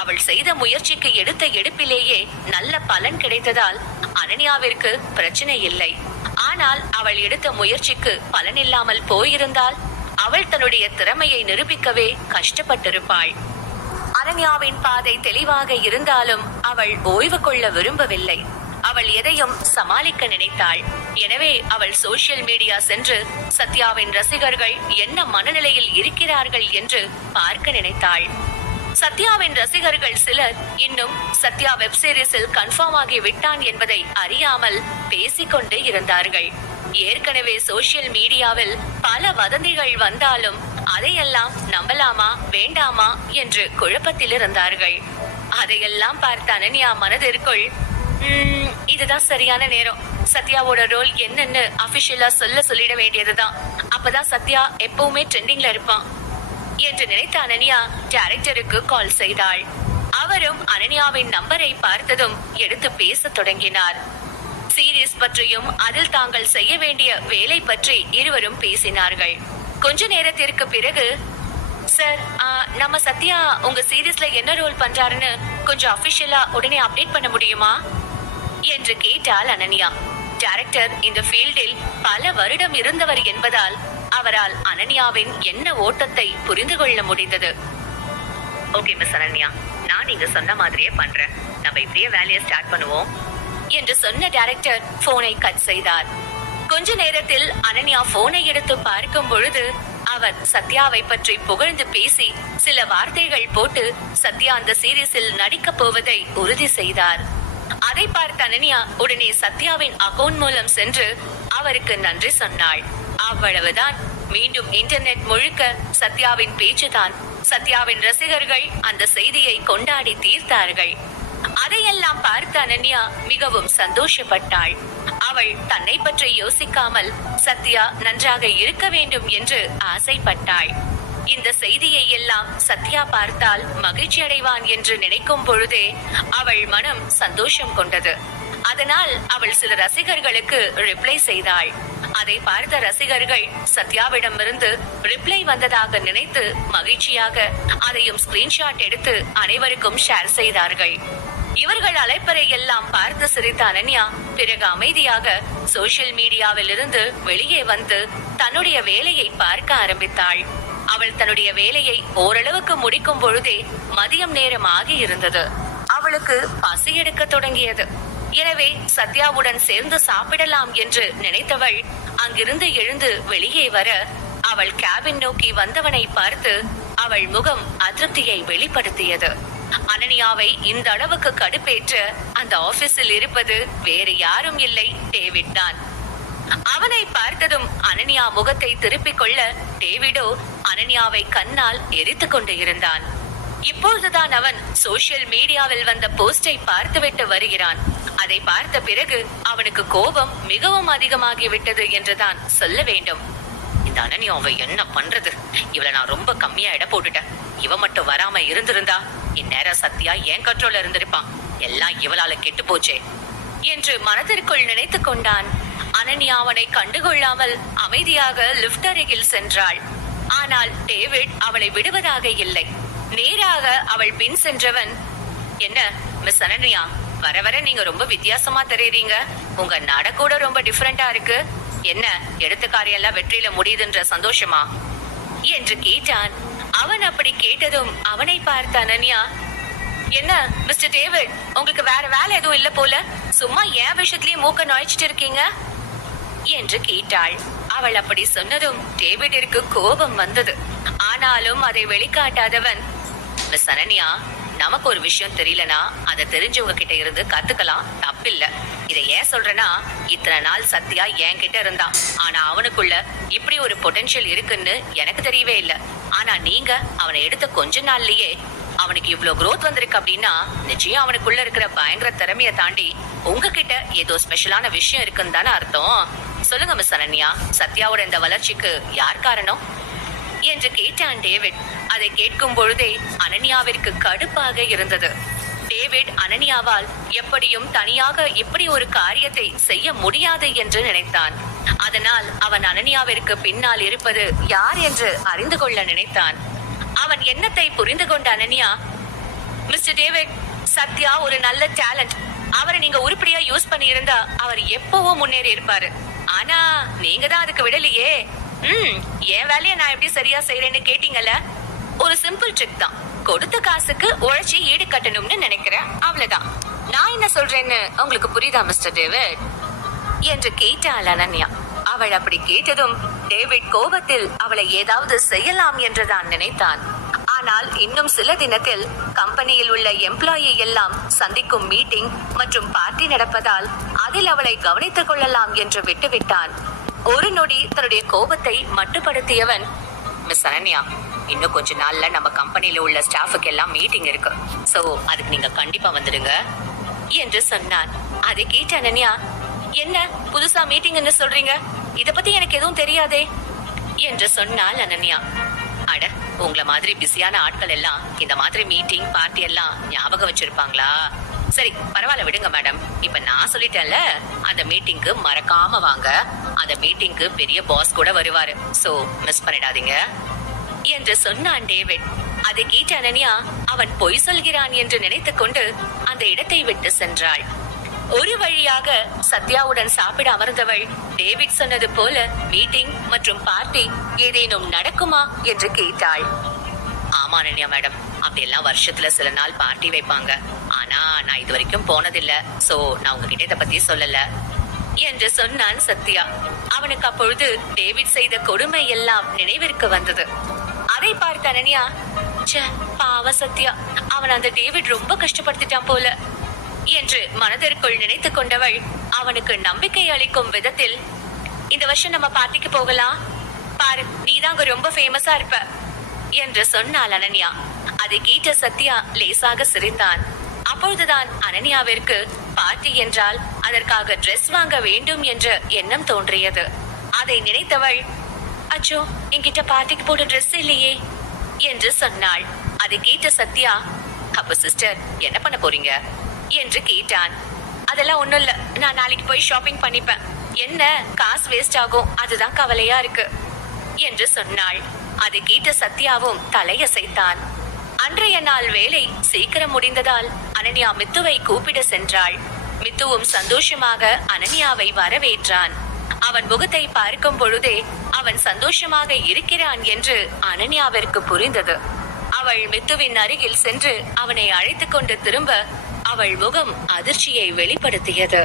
அவள் செய்த முயற்சிக்கு எடுத்த எடுப்பிலேயே நல்ல பலன் கிடைத்ததால் அனன்யாவிற்கு பிரச்சனை இல்லை. ஆனால் அவள் எடுத்த முயற்சிக்கு பலனில்லாமல் போயிருந்தால் அவள் தன்னுடைய திறமையை நிரூபிக்கவே கஷ்டப்பட்டிருப்பாள். அனன்யாவின் பாதை தெளிவாக இருந்தாலும் அவள் ஓய்வு கொள்ள விரும்பவில்லை. அவள் எதையும் சமாளிக்க நினைத்தாள். எனவே அவள் சோசியல் மீடியா சென்று சத்யாவின் ரசிகர்கள் என்ன மனநிலையில் இருக்கிறார்கள் என்று பார்க்க நினைத்தாள். சத்யாவின் ரசிகர்கள் சிலர் இன்னும் சத்யா வெப் சீரிஸில் கன்ஃபார்ம் ஆகி விட்டான் என்பதை அறியாமல் பேசிக்கொண்டு இருந்தார்கள். ஏற்கனவே சோசியல் மீடியாவில் பல வதந்திகள் வந்தாலும் அதையெல்லாம் நம்பலாமா வேண்டாமா என்று குழப்பத்தில் இருந்தார்கள். அதையெல்லாம் பார்த்த அனன்யா மனதிற்குள், இதுதான் சரியான நேரம். சத்யாவோட ரோல் என்னன்னு அபிஷியலா சொல்லிட வேண்டியதுதான். அப்பதான் சத்யா எப்பவுமே ட்ரெண்டிங்ல இருப்பான் என்று நினைத்த அனன்யா டைரக்டருக்கு கால் செய்தாள். அவரும் அனன்யாவின் நம்பரை பார்த்ததும் எடுத்து பேச தொடங்கினார். சீரியஸ் பற்றியும் அதில் தாங்கள் செய்ய வேண்டிய வேலை பற்றி இருவரும் பேசினார்கள். கொஞ்ச நேரத்திற்கு பிறகு, சார், நம்ம சத்யா உங்க சீரியஸ்ல என்ன ரோல் பண்றாருன்னு கொஞ்சம் அபிஷியலா உடனே அப்டேட் பண்ண முடியுமா என்று கேட்டாள் அனன்யா. டைரக்டர் இந்த ஃபீல்டில் பல வருடம் இருந்தவர் என்பதால் அவரால் அனன்யாவின் என்ன ஓட்டத்தை புரிந்து கொள்ள முடிந்தது. ஓகே மிஸ் அனன்யா, நான் நீங்க சொன்ன மாதிரியே பண்றேன். நம்ம இப்படியே வேலையை ஸ்டார்ட் பண்ணுவோம் என்று சொன்ன டைரக்டர் போனை கட் செய்தார். கொஞ்ச நேரத்தில் அனன்யா போனை எடுத்து பார்க்கும் பொழுது அவர் சத்யாவை பற்றி புகழ்ந்து பேசி சில வார்த்தைகள் போட்டு சத்யா அந்த சீரியஸில் நடிக்க போவதை உறுதி செய்தார். அதை பார்த்த அனன்யா உடனே சத்யாவின் அக்கவுண்ட் மூலம் சென்று அவருக்கு நன்றி சொன்னாள். அவ்வளவுதான். மீண்டும் இன்டர்நெட் முழுக்க சத்யாவின் பேச்சுதான். சத்யாவின் ரசிகர்கள் அந்த செய்தியை கொண்டாடி தீர்த்தார்கள். அதையெல்லாம் பார்த்த அனன்யா மிகவும் சந்தோஷப்பட்டாள். அவள் தன்னை பற்றி யோசிக்காமல் சத்யா நன்றாக இருக்க வேண்டும் என்று ஆசைப்பட்டாள். இந்த செய்தியை எல்லாம் சத்யா பார்த்தால் மகிழ்ச்சி அடைவான் என்று நினைக்கும் பொழுதே அவள் மனம் சந்தோஷம் கொண்டது. அதனால் அவள் சில ரசிகர்களுக்கு ரிப்ளை செய்தாள். அதை பார்த்த ரசிகர்கள் சத்யாவிடமிருந்து ரிப்ளை வந்ததாக நினைத்து மகிழ்ச்சியாக அதையும் ஸ்கிரீன்ஷாட் எடுத்து அனைவருக்கும் ஷேர் செய்தார்கள். இவர்கள் அழைப்பறை எல்லாம் பார்த்து சிரித்த அனன்யா பிறகு அமைதியாக சோசியல் மீடியாவில் இருந்து வெளியே வந்து தன்னுடைய வேலையை பார்க்க ஆரம்பித்தாள். அவள் தன்னுடைய வேலையை ஓரளவுக்கு முடிக்கும் பொழுதே மதியம் நேரம் ஆகி இருந்தது. அவளுக்கு பசி எடுக்க தொடங்கியது. எனவே சத்யாவுடன் சேர்ந்து சாப்பிடலாம் என்று நினைத்தவள் அங்கிருந்து எழுந்து வெளியே வர அவள் கேபின் நோக்கி வந்தவனை பார்த்து அவள் முகம் அதிருப்தியை வெளிப்படுத்தியது. அனன்யாவை இந்த அளவுக்கு கடுப்பேற்ற அந்த ஆபீஸில் இருப்பது வேறு யாரும் இல்லை, டேவிட் தான். அவனை பார்த்ததும் அனன்யா முகத்தை திருப்பிக் கொள்ள டேவிடோ அனன்யாவை கண்ணால் எரித்து கொண்டு இருந்தான். இப்பொழுதுதான் அவன் சோசியல் மீடியாவில் வந்த போஸ்டை பார்த்துவிட்டு வருகிறான். அதை பார்த்த பிறகு அவனுக்கு கோபம் மிகவும் அதிகமாகிவிட்டது என்றுதான் சொல்ல வேண்டும். இந்த அனன்யாவை என்ன பண்றது? இவளை நான் ரொம்ப கம்மியா இட போட்டுட்டேன். இவ மட்டும் வராம இருந்திருந்தா இந்நேரம் சத்யா என் கண்ட்ரோல்ல இருந்திருப்பான். எல்லாம் இவளால கெட்டு போச்சே என்று மனதிற்குள் நினைத்துக் கொண்டான். அனன்யா அவனை கண்டுகொள்ளாமல் அமைதியாக லிப்ட் அருகில் சென்றாள். ஆனால் டேவிட் அவளை விடுவதாக இல்லை. நேராக அவள் பின் சென்றவன், என்ன மிஸ் அனன்யா, வர வர நீங்க ரொம்ப வித்தியாசமா தெரியுறீங்க. உங்க நட கூட ரொம்ப டிஃபரெண்டா இருக்கு. என்ன எடுத்த காரியெல்லாம் வெற்றியில முடியுதுன்ற சந்தோஷமா என்று கேட்டான். அவன் அப்படி கேட்டதும் அவனை பார்த்த அனன்யா, என்ன மிஸ்டர் டேவிட், உங்களுக்கு வேற வேலை எதுவும் இல்ல போல, சும்மா என் விஷயத்திலேயே மூக்க நுழைச்சிட்டு இருக்கீங்க என்று கேட்டாள். அவள் அப்படி சொன்னதும் டேவிடிற்கு கோபம் வந்தது. ஆனாலும் அதை வெளிக்காட்டாதவன், மிஸ் அனன்யா, நமக்கு ஒரு விஷயம் தெரியலனா அதை தெரிஞ்சவங்க கிட்ட இருந்து கத்துக்கலாம், தப்பில்ல. இதை ஏன் சொல்றேன்னா, இத்தனை நாள் சத்யா என் கிட்ட இருந்தான். ஆனா அவனுக்குள்ள இப்படி ஒரு பொட்டன்ஷியல் இருக்குன்னு எனக்கு தெரியவே இல்லை. ஆனா நீங்க அவனை எடுத்த கொஞ்ச நாள்லயே அவனுக்கு இவ்ளோ growth வந்திருக்கு அப்படின்னா நிச்சயம் அவனுக்குள்ள இருக்கிற பயங்கர திறமையை தாண்டி உங்ககிட்ட ஏதோ ஸ்பெஷலான விஷயம் இருக்குன்னு தானே அர்த்தம். சொல்லுங்க மிஸ் அனன்யா, சத்யாவோட இந்த வளர்ச்சிக்கு யார் காரணம் என்று கேட்டான் டேவிட். அதை கேட்கும் பொழுதே அனன்யாவிற்கு கடுப்பாக இருந்தது. டேவிட் அனன்யாவால் எப்படியும் தனியாக இப்படி ஒரு காரியத்தை செய்ய முடியாது என்று நினைத்தான். அதனால் அவன் அனன்யாவிற்கு பின்னால் இருப்பது யார் என்று அறிந்து கொள்ள நினைத்தான். அவன் எண்ணத்தை புரிந்து கொண்ட அனன்யா, மிஸ்டர் டேவிட், சத்யா ஒரு நல்ல டேலண்ட். அவரை நீங்க உருப்படியா யூஸ் பண்ணி இருந்தா அவர் எப்பவோ முன்னேறி இருப்பாரு. ஆனா நீங்க தான் அதுக்கு விடலையே. என் வேலையை நான் எப்படி சரியா செய்யறேன்னு கேட்டீங்கல்ல, ஒரு சிம்பிள் ட்ரிக் தான். கொடுத்த காசுக்கு உழைச்சி ஈடு கட்டணும்னு நினைக்கிறேன், அவ்வளவுதான். நான் என்ன சொல்றேன்னு உங்களுக்கு புரியுதா மிஸ்டர் டேவிட் என்று கேட்டாள் அனன்யா. அவள் அப்படி கேட்டதும் டேவிட் கோபத்தில் அவளை ஏதாவது செய்யலாம் என்றுதான் நினைத்தான். ஆனால் இன்னும் சில தினத்தில் கம்பெனியில் உள்ள எம்ப்ளாயி எல்லாம் சந்திக்கும் மீட்டிங் மற்றும் பார்ட்டி நடப்பதால் அதில் அவளை கவனித்துக் கொள்ளலாம் என்று விட்டுவிட்டான். ஒரு நொடி தன்னுடைய கோபத்தை மட்டுப்படுத்தியவன், மிஸ் அனன்யா, இன்னும் கொஞ்ச நாள்ல நம்ம கம்பெனியில உள்ள ஸ்டாஃபுக்கு எல்லாம் மீட்டிங் இருக்கு, சோ அதுக்கு நீங்க கண்டிப்பா வந்துடுங்க என்று சொன்னான். அதை கேட்ட அனன்யா, என்ன புதுசா மீட்டிங்னு சொல்றீங்க, இத பத்தி எனக்கு எதுவும் தெரியாதே என்று சொன்னாள் அனன்யா. அட, உங்களை மாதிரி பிஸியான ஆட்கள் எல்லாம் இந்த மாதிரி மீட்டிங் பார்ட்டி எல்லாம் ஞாபகம் வச்சிருப்பாங்களா? சரி பரவாயில்ல, விடுங்க மேடம். இப்ப நான் சொல்லிட்டேன்ல, அந்த மீட்டிங்க்கு மறக்காம வாங்க. அந்த மீட்டிங்க்கு பெரிய பாஸ் கூட வருவாரு, சோ மிஸ் பண்ணிடாதீங்க என்று சொன்னான் டேவிட். அதை கேட்ட அனன்யா அவன் பொய் சொல்கிறான் என்று நினைத்துக் கொண்டு அந்த இடத்தை விட்டு சென்றாள். ஒரு வழியாக சத்யாவுடன் சாப்பிட அமர்ந்தவள் டேவிட் சொன்னது போல மீட்டிங் மற்றும் பார்ட்டி ஏதேனும் நடக்குமா என்று கேட்டாள். ஆமா அனன்யா மேடம், அப்படி எல்லாம் வருஷத்துல சில நாள் பார்ட்டி வைப்பாங்க. ஆனா நான் இது வரைக்கும் போனதில்ல, சோ நான் உங்ககிட்ட இத பத்தி சொல்லல என்று சொன்னான் சத்யா. அவனுக்கு அப்பொழுது டேவிட் செய்த கொடுமை எல்லாம் நினைவிற்கு வந்தது. அதை பார்த்த அனன்யா, பாவ சத்யா, அவன் அந்த டேவிட் ரொம்ப கஷ்டப்படுத்திட்டான் போல என்று மனதிற்குள் நினைத்துக் கொண்டவள் அவனுக்கு நம்பிக்கை அளிக்கும் விதத்தில், இந்த வருஷம் நம்ம பார்ட்டிக்கு போகலாம் பாரு, நீதான் ரொம்ப ஃபேமஸா இருப்ப என்று சொன்னாள் அனன்யா. அதை கேட்ட சத்யா லேசாக சிரித்தான். அப்பொழுதுதான் அனன்யாவிற்கு பார்ட்டி என்றால் அதற்காக ட்ரெஸ் வாங்க வேண்டும் என்ற எண்ணம் தோன்றியது. அதை நினைத்தவள், அச்சோ, என்கிட்ட பார்ட்டிக்கு போட ட்ரெஸ் இல்லையே என்று சொன்னாள். அதை கேட்ட சத்யா, அப்ப சிஸ்டர் என்ன பண்ண போறீங்க என்று கேட்டான். அதெல்லாம் ஒண்ணும் இல்ல, நான் நாளைக்கு போய் ஷாப்பிங் பண்ணிப்பேன். என்ன காசு வேஸ்ட் ஆகும், அதுதான் கவலையா இருக்கு என்று சொன்னாள். அதை கேட்ட சத்யாவும் தலையசைத்தான். அன்றைய நாள் வேலை சீக்கிரம் முடிந்ததால் அனன்யா மித்துவை கூப்பிட சென்றாள். மித்துவும் சந்தோஷமாக அனன்யாவை வரவேற்றான். அவன் முகத்தை பார்க்கும் பொழுதே அவன் சந்தோஷமாக இருக்கிறான் என்று அனன்யாவிற்கு புரிந்தது. அவள் மித்துவின் அருகில் சென்று அவனை அழைத்துக் கொண்டு திரும்ப அவள் முகம் அதிர்ச்சியை வெளிப்படுத்தியது.